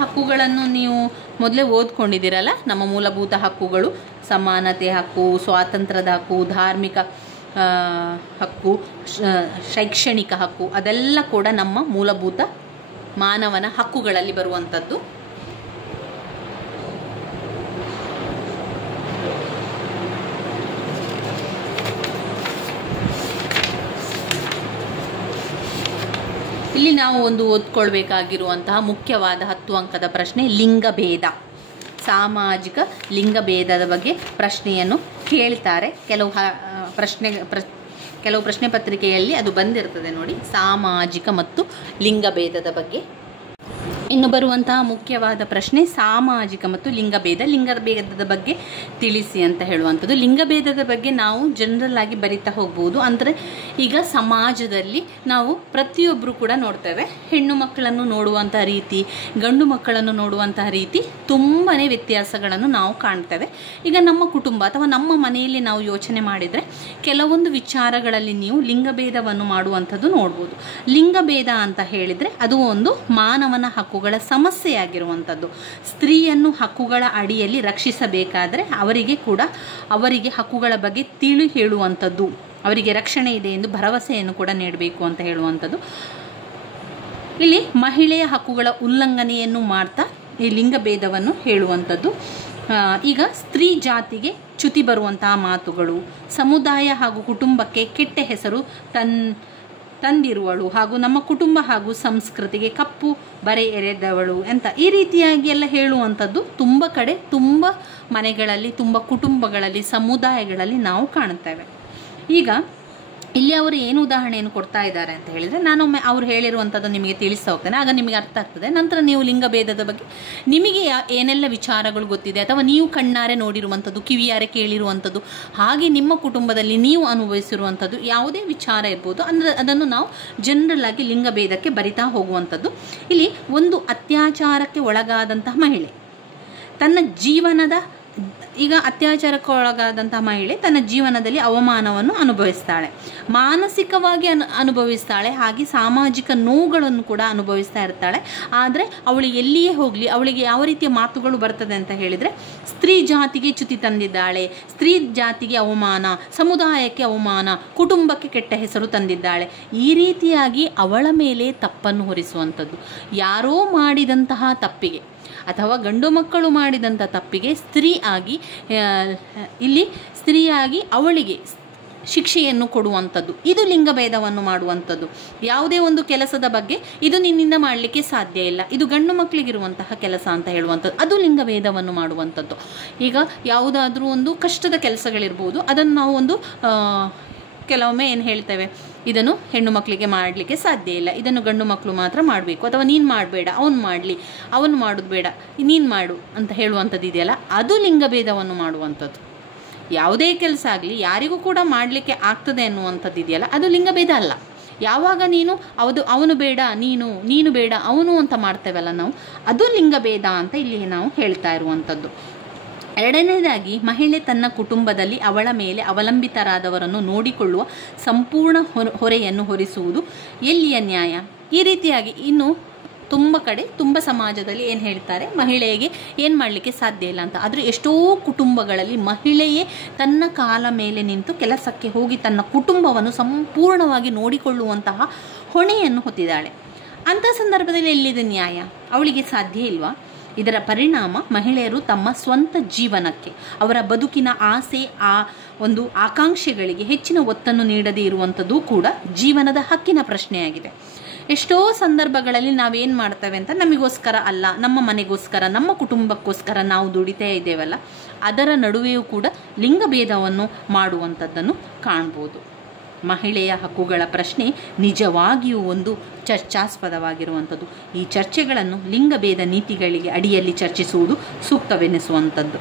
ಹಕ್ಕುಗಳನ್ನು ನೀವು ಮೊದಲೇ ಓದ್ಕೊಂಡಿದ್ದೀರಲ್ಲ. ನಮ್ಮ ಮೂಲಭೂತ ಹಕ್ಕುಗಳು ಸಮಾನತೆ ಹಕ್ಕು, ಸ್ವಾತಂತ್ರ್ಯದ ಹಕ್ಕು, ಧಾರ್ಮಿಕ ಹಕ್ಕು, ಶೈಕ್ಷಣಿಕ ಹಕ್ಕು, ಅದೆಲ್ಲ ಕೂಡ ನಮ್ಮ ಮೂಲಭೂತ ಮಾನವನ ಹಕ್ಕುಗಳಲ್ಲಿ ಬರುವಂಥದ್ದು. ಇಲ್ಲಿ ನಾವು ಒಂದು ಓದ್ಕೊಳ್ಬೇಕಾಗಿರುವಂತಹ ಮುಖ್ಯವಾದ 10 ಅಂಕದ ಪ್ರಶ್ನೆ ಲಿಂಗಭೇದ. ಸಾಮಾಜಿಕ ಲಿಂಗಭೇದದ ಬಗ್ಗೆ ಪ್ರಶ್ನೆಯನ್ನು ಕೇಳ್ತಾರೆ. ಕೆಲವು ಪ್ರಶ್ನೆ ಪತ್ರಿಕೆಯಲ್ಲಿ ಅದು ಬಂದಿರ್ತದೆ ನೋಡಿ, ಸಾಮಾಜಿಕ ಮತ್ತು ಲಿಂಗಭೇದದ ಬಗ್ಗೆ. ಇನ್ನು ಬರುವಂತಹ ಮುಖ್ಯವಾದ ಪ್ರಶ್ನೆ ಸಾಮಾಜಿಕ ಮತ್ತು ಲಿಂಗಭೇದದ ಬಗ್ಗೆ ತಿಳಿಸಿ ಅಂತ ಹೇಳುವಂಥದ್ದು. ಲಿಂಗಭೇದದ ಬಗ್ಗೆ ನಾವು ಜನರಲ್ ಆಗಿ ಬರಿತಾ ಹೋಗ್ಬೋದು. ಅಂದರೆ ಈಗ ಸಮಾಜದಲ್ಲಿ ನಾವು ಪ್ರತಿಯೊಬ್ಬರು ಕೂಡ ನೋಡ್ತೇವೆ, ಹೆಣ್ಣು ಮಕ್ಕಳನ್ನು ನೋಡುವಂತಹ ರೀತಿ, ಗಂಡು ಮಕ್ಕಳನ್ನು ನೋಡುವಂತಹ ರೀತಿ ತುಂಬಾ ವ್ಯತ್ಯಾಸಗಳನ್ನು ನಾವು ಕಾಣ್ತೇವೆ. ಈಗ ನಮ್ಮ ಕುಟುಂಬ ಅಥವಾ ನಮ್ಮ ಮನೆಯಲ್ಲಿ ನಾವು ಯೋಚನೆ ಮಾಡಿದರೆ ಕೆಲವೊಂದು ವಿಚಾರಗಳಲ್ಲಿ ನೀವು ಲಿಂಗಭೇದವನ್ನು ಮಾಡುವಂಥದ್ದು ನೋಡ್ಬೋದು. ಲಿಂಗಭೇದ ಅಂತ ಹೇಳಿದರೆ ಅದು ಒಂದು ಮಾನವನ ಹಕ್ಕುಗಳ ಸಮಸ್ಯೆಯಾಗಿರುವಂಥದ್ದು. ಸ್ತ್ರೀಯನ್ನು ಹಕ್ಕುಗಳ ಅಡಿಯಲ್ಲಿ ರಕ್ಷಿಸಬೇಕಾದರೆ ಅವರಿಗೆ ಹಕ್ಕುಗಳ ಬಗ್ಗೆ ತಿಳಿ ಹೇಳುವಂಥದ್ದು, ಅವರಿಗೆ ರಕ್ಷಣೆ ಇದೆ ಎಂದು ಭರವಸೆಯನ್ನು ಕೂಡ ನೀಡಬೇಕು ಅಂತ ಹೇಳುವಂಥದ್ದು. ಇಲ್ಲಿ ಮಹಿಳೆಯ ಹಕ್ಕುಗಳ ಉಲ್ಲಂಘನೆಯನ್ನು ಮಾಡ್ತಾ ಈ ಲಿಂಗಭೇದವನ್ನು ಹೇಳುವಂಥದ್ದು. ಈಗ ಸ್ತ್ರೀ ಜಾತಿಗೆ ಚ್ಯುತಿ ಬರುವಂತಹ ಮಾತುಗಳು, ಸಮುದಾಯ ಹಾಗೂ ಕುಟುಂಬಕ್ಕೆ ಕೆಟ್ಟ ಹೆಸರು ತಂದಿರುವಳು ಹಾಗೂ ನಮ್ಮ ಕುಟುಂಬ ಹಾಗೂ ಸಂಸ್ಕೃತಿಗೆ ಕಪ್ಪು ಬರೆ ಎರೆದವಳು ಅಂತ ಈ ರೀತಿಯಾಗಿ ಎಲ್ಲ ಹೇಳುವಂಥದ್ದು ತುಂಬ ಕಡೆ, ತುಂಬ ಮನೆಗಳಲ್ಲಿ, ತುಂಬ ಕುಟುಂಬಗಳಲ್ಲಿ, ಸಮುದಾಯಗಳಲ್ಲಿ ನಾವು ಕಾಣುತ್ತೇವೆ. ಈಗ ಇಲ್ಲಿ ಅವರು ಏನು ಉದಾಹರಣೆಯನ್ನು ಕೊಡ್ತಾ ಇದ್ದಾರೆ ಅಂತ ಹೇಳಿದರೆ, ನಾನೊಮ್ಮೆ ಅವ್ರು ಹೇಳಿರುವಂಥದ್ದು ನಿಮಗೆ ತಿಳಿಸ್ತಾ ಹೋಗ್ತೇನೆ, ಆಗ ನಿಮಗೆ ಅರ್ಥ ಆಗ್ತದೆ. ನಂತರ ನೀವು ಲಿಂಗಭೇದದ ಬಗ್ಗೆ ನಿಮಗೆ ಏನೆಲ್ಲ ವಿಚಾರಗಳು ಗೊತ್ತಿದೆ ಅಥವಾ ನೀವು ಕಣ್ಣಾರೆ ನೋಡಿರುವಂಥದ್ದು, ಕಿವಿಯಾರೆ ಕೇಳಿರುವಂಥದ್ದು, ಹಾಗೆ ನಿಮ್ಮ ಕುಟುಂಬದಲ್ಲಿ ನೀವು ಅನುಭವಿಸಿರುವಂಥದ್ದು ಯಾವುದೇ ವಿಚಾರ ಇರ್ಬೋದು, ಅಂದರೆ ಅದನ್ನು ನಾವು ಜನರಲ್ ಆಗಿ ಲಿಂಗಭೇದಕ್ಕೆ ಬರಿತಾ ಹೋಗುವಂಥದ್ದು. ಇಲ್ಲಿ ಒಂದು ಅತ್ಯಾಚಾರಕ್ಕೆ ಒಳಗಾದಂತಹ ಮಹಿಳೆ ಅತ್ಯಾಚಾರಕ್ಕೆ ಮಹಿಳೆ ತನ್ನ ಜೀವನದಲ್ಲಿ ಅವಮಾನವನ್ನು ಅನುಭವಿಸ್ತಾಳೆ, ಮಾನಸಿಕವಾಗಿ ಅನುಭವಿಸ್ತಾಳೆ, ಹಾಗೆ ಸಾಮಾಜಿಕ ನೋವುಗಳನ್ನು ಕೂಡ ಅನುಭವಿಸ್ತಾ ಇರ್ತಾಳೆ. ಆದರೆ ಅವಳು ಎಲ್ಲಿಯೇ ಹೋಗಲಿ ಅವಳಿಗೆ ಯಾವ ರೀತಿಯ ಮಾತುಗಳು ಬರ್ತದೆ ಅಂತ ಹೇಳಿದರೆ, ಸ್ತ್ರೀ ಜಾತಿಗೆ ಚ್ಯುತಿ ತಂದಿದ್ದಾಳೆ, ಸ್ತ್ರೀ ಜಾತಿಗೆ ಅವಮಾನ, ಸಮುದಾಯಕ್ಕೆ ಅವಮಾನ, ಕುಟುಂಬಕ್ಕೆ ಕೆಟ್ಟ ಹೆಸರು ತಂದಿದ್ದಾಳೆ. ಈ ರೀತಿಯಾಗಿ ಅವಳ ಮೇಲೆ ತಪ್ಪನ್ನು ಹೊರಿಸುವಂಥದ್ದು. ಯಾರೋ ಮಾಡಿದಂತಹ ತಪ್ಪಿಗೆ ಅಥವಾ ಗಂಡು ಮಕ್ಕಳು ಮಾಡಿದಂಥ ತಪ್ಪಿಗೆ ಸ್ತ್ರೀಯಾಗಿ ಅವಳಿಗೆ ಶಿಕ್ಷೆಯನ್ನು ಕೊಡುವಂಥದ್ದು, ಇದು ಲಿಂಗಭೇದವನ್ನು ಮಾಡುವಂಥದ್ದು. ಯಾವುದೇ ಒಂದು ಕೆಲಸದ ಬಗ್ಗೆ ಇದು ನಿನ್ನಿಂದ ಮಾಡಲಿಕ್ಕೆ ಸಾಧ್ಯ ಇಲ್ಲ, ಇದು ಗಂಡು ಮಕ್ಕಳಿಗಿರುವಂತಹ ಕೆಲಸ ಅಂತ ಹೇಳುವಂಥದ್ದು, ಅದು ಲಿಂಗಭೇದವನ್ನು ಮಾಡುವಂಥದ್ದು. ಈಗ ಯಾವುದಾದ್ರೂ ಒಂದು ಕಷ್ಟದ ಕೆಲಸಗಳಿರ್ಬೋದು, ಅದನ್ನು ನಾವು ಒಂದು ಕೆಲವೊಮ್ಮೆ ಏನು ಹೇಳ್ತೇವೆ, ಇದನ್ನು ಹೆಣ್ಣು ಮಕ್ಕಳಿಗೆ ಮಾಡಲಿಕ್ಕೆ ಸಾಧ್ಯ ಇಲ್ಲ, ಇದನ್ನು ಗಂಡು ಮಕ್ಕಳು ಮಾತ್ರ ಮಾಡಬೇಕು, ಅಥವಾ ನೀನು ಮಾಡಬೇಡ, ಅವನು ಮಾಡಲಿ, ಅವನು ಮಾಡೋದು ಬೇಡ, ನೀನು ಮಾಡು ಅಂತ ಹೇಳುವಂಥದ್ದು ಇದೆಯಲ್ಲ, ಅದು ಲಿಂಗಭೇದವನ್ನು ಮಾಡುವಂಥದ್ದು. ಯಾವುದೇ ಕೆಲಸ ಆಗಲಿ ಯಾರಿಗೂ ಕೂಡ ಮಾಡಲಿಕ್ಕೆ ಆಗ್ತದೆ ಅನ್ನುವಂಥದ್ದು ಇದೆಯಲ್ಲ, ಅದು ಲಿಂಗಭೇದ ಅಲ್ಲ. ಯಾವಾಗ ಅವನು ಬೇಡ ನೀನು ಬೇಡ ಅವನು ಅಂತ ಮಾಡ್ತೇವಲ್ಲ ನಾವು, ಅದು ಲಿಂಗಭೇದ ಅಂತ ಇಲ್ಲಿ ನಾವು ಹೇಳ್ತಾ ಇರುವಂಥದ್ದು. ಎರಡನೇದಾಗಿ, ಮಹಿಳೆ ತನ್ನ ಕುಟುಂಬದಲ್ಲಿ ಅವಳ ಮೇಲೆ ಅವಲಂಬಿತರಾದವರನ್ನು ನೋಡಿಕೊಳ್ಳುವ ಸಂಪೂರ್ಣ ಹೊರೆಯನ್ನು ಹೊರಿಸುವುದು ಎಲ್ಲಿಯ ನ್ಯಾಯ? ಈ ರೀತಿಯಾಗಿ ಇನ್ನು ತುಂಬ ಕಡೆ, ತುಂಬ ಸಮಾಜದಲ್ಲಿ ಏನು ಹೇಳ್ತಾರೆ, ಮಹಿಳೆಗೆ ಏನು ಮಾಡಲಿಕ್ಕೆ ಸಾಧ್ಯ ಇಲ್ಲ ಅಂತ. ಆದರೆ ಎಷ್ಟೋ ಕುಟುಂಬಗಳಲ್ಲಿ ಮಹಿಳೆಯೇ ತನ್ನ ಕಾಲ ಮೇಲೆ ನಿಂತು ಕೆಲಸಕ್ಕೆ ಹೋಗಿ ತನ್ನ ಕುಟುಂಬವನ್ನು ಸಂಪೂರ್ಣವಾಗಿ ನೋಡಿಕೊಳ್ಳುವಂತಹ ಹೊಣೆಯನ್ನು ಹೊತ್ತಿದ್ದಾಳೆ. ಅಂಥ ಸಂದರ್ಭದಲ್ಲಿ ಎಲ್ಲಿದೆ ನ್ಯಾಯ? ಅವಳಿಗೆ ಸಾಧ್ಯ ಇಲ್ವಾ? ಇದರ ಪರಿಣಾಮ ಮಹಿಳೆಯರು ತಮ್ಮ ಸ್ವಂತ ಜೀವನಕ್ಕೆ, ಅವರ ಬದುಕಿನ ಆಸೆ, ಒಂದು ಆಕಾಂಕ್ಷೆಗಳಿಗೆ ಹೆಚ್ಚಿನ ಒತ್ತನ್ನು ನೀಡದೇ ಇರುವಂಥದ್ದು ಕೂಡ ಜೀವನದ ಹಕ್ಕಿನ ಪ್ರಶ್ನೆಯಾಗಿದೆ. ಎಷ್ಟೋ ಸಂದರ್ಭಗಳಲ್ಲಿ ನಾವೇನು ಮಾಡ್ತೇವೆ ಅಂತ, ನಮಗೋಸ್ಕರ ಅಲ್ಲ, ನಮ್ಮ ಮನೆಗೋಸ್ಕರ, ನಮ್ಮ ಕುಟುಂಬಕ್ಕೋಸ್ಕರ ನಾವು ದುಡಿತಾ ಇದ್ದೇವಲ್ಲ, ಅದರ ನಡುವೆಯೂ ಕೂಡ ಲಿಂಗಭೇದವನ್ನು ಮಾಡುವಂಥದ್ದನ್ನು ಕಾಣ್ಬೋದು. ಮಹಿಳೆಯ ಹಕ್ಕುಗಳ ಪ್ರಶ್ನೆ ನಿಜವಾಗಿಯೂ ಒಂದು ಚರ್ಚಾಸ್ಪದವಾಗಿರುವಂಥದ್ದು. ಈ ಚರ್ಚೆಗಳನ್ನು ಲಿಂಗಭೇದ ನೀತಿಗಳಿಗೆ ಅಡಿಯಲ್ಲಿ ಚರ್ಚಿಸುವುದು ಸೂಕ್ತವೆನಿಸುವಂಥದ್ದು.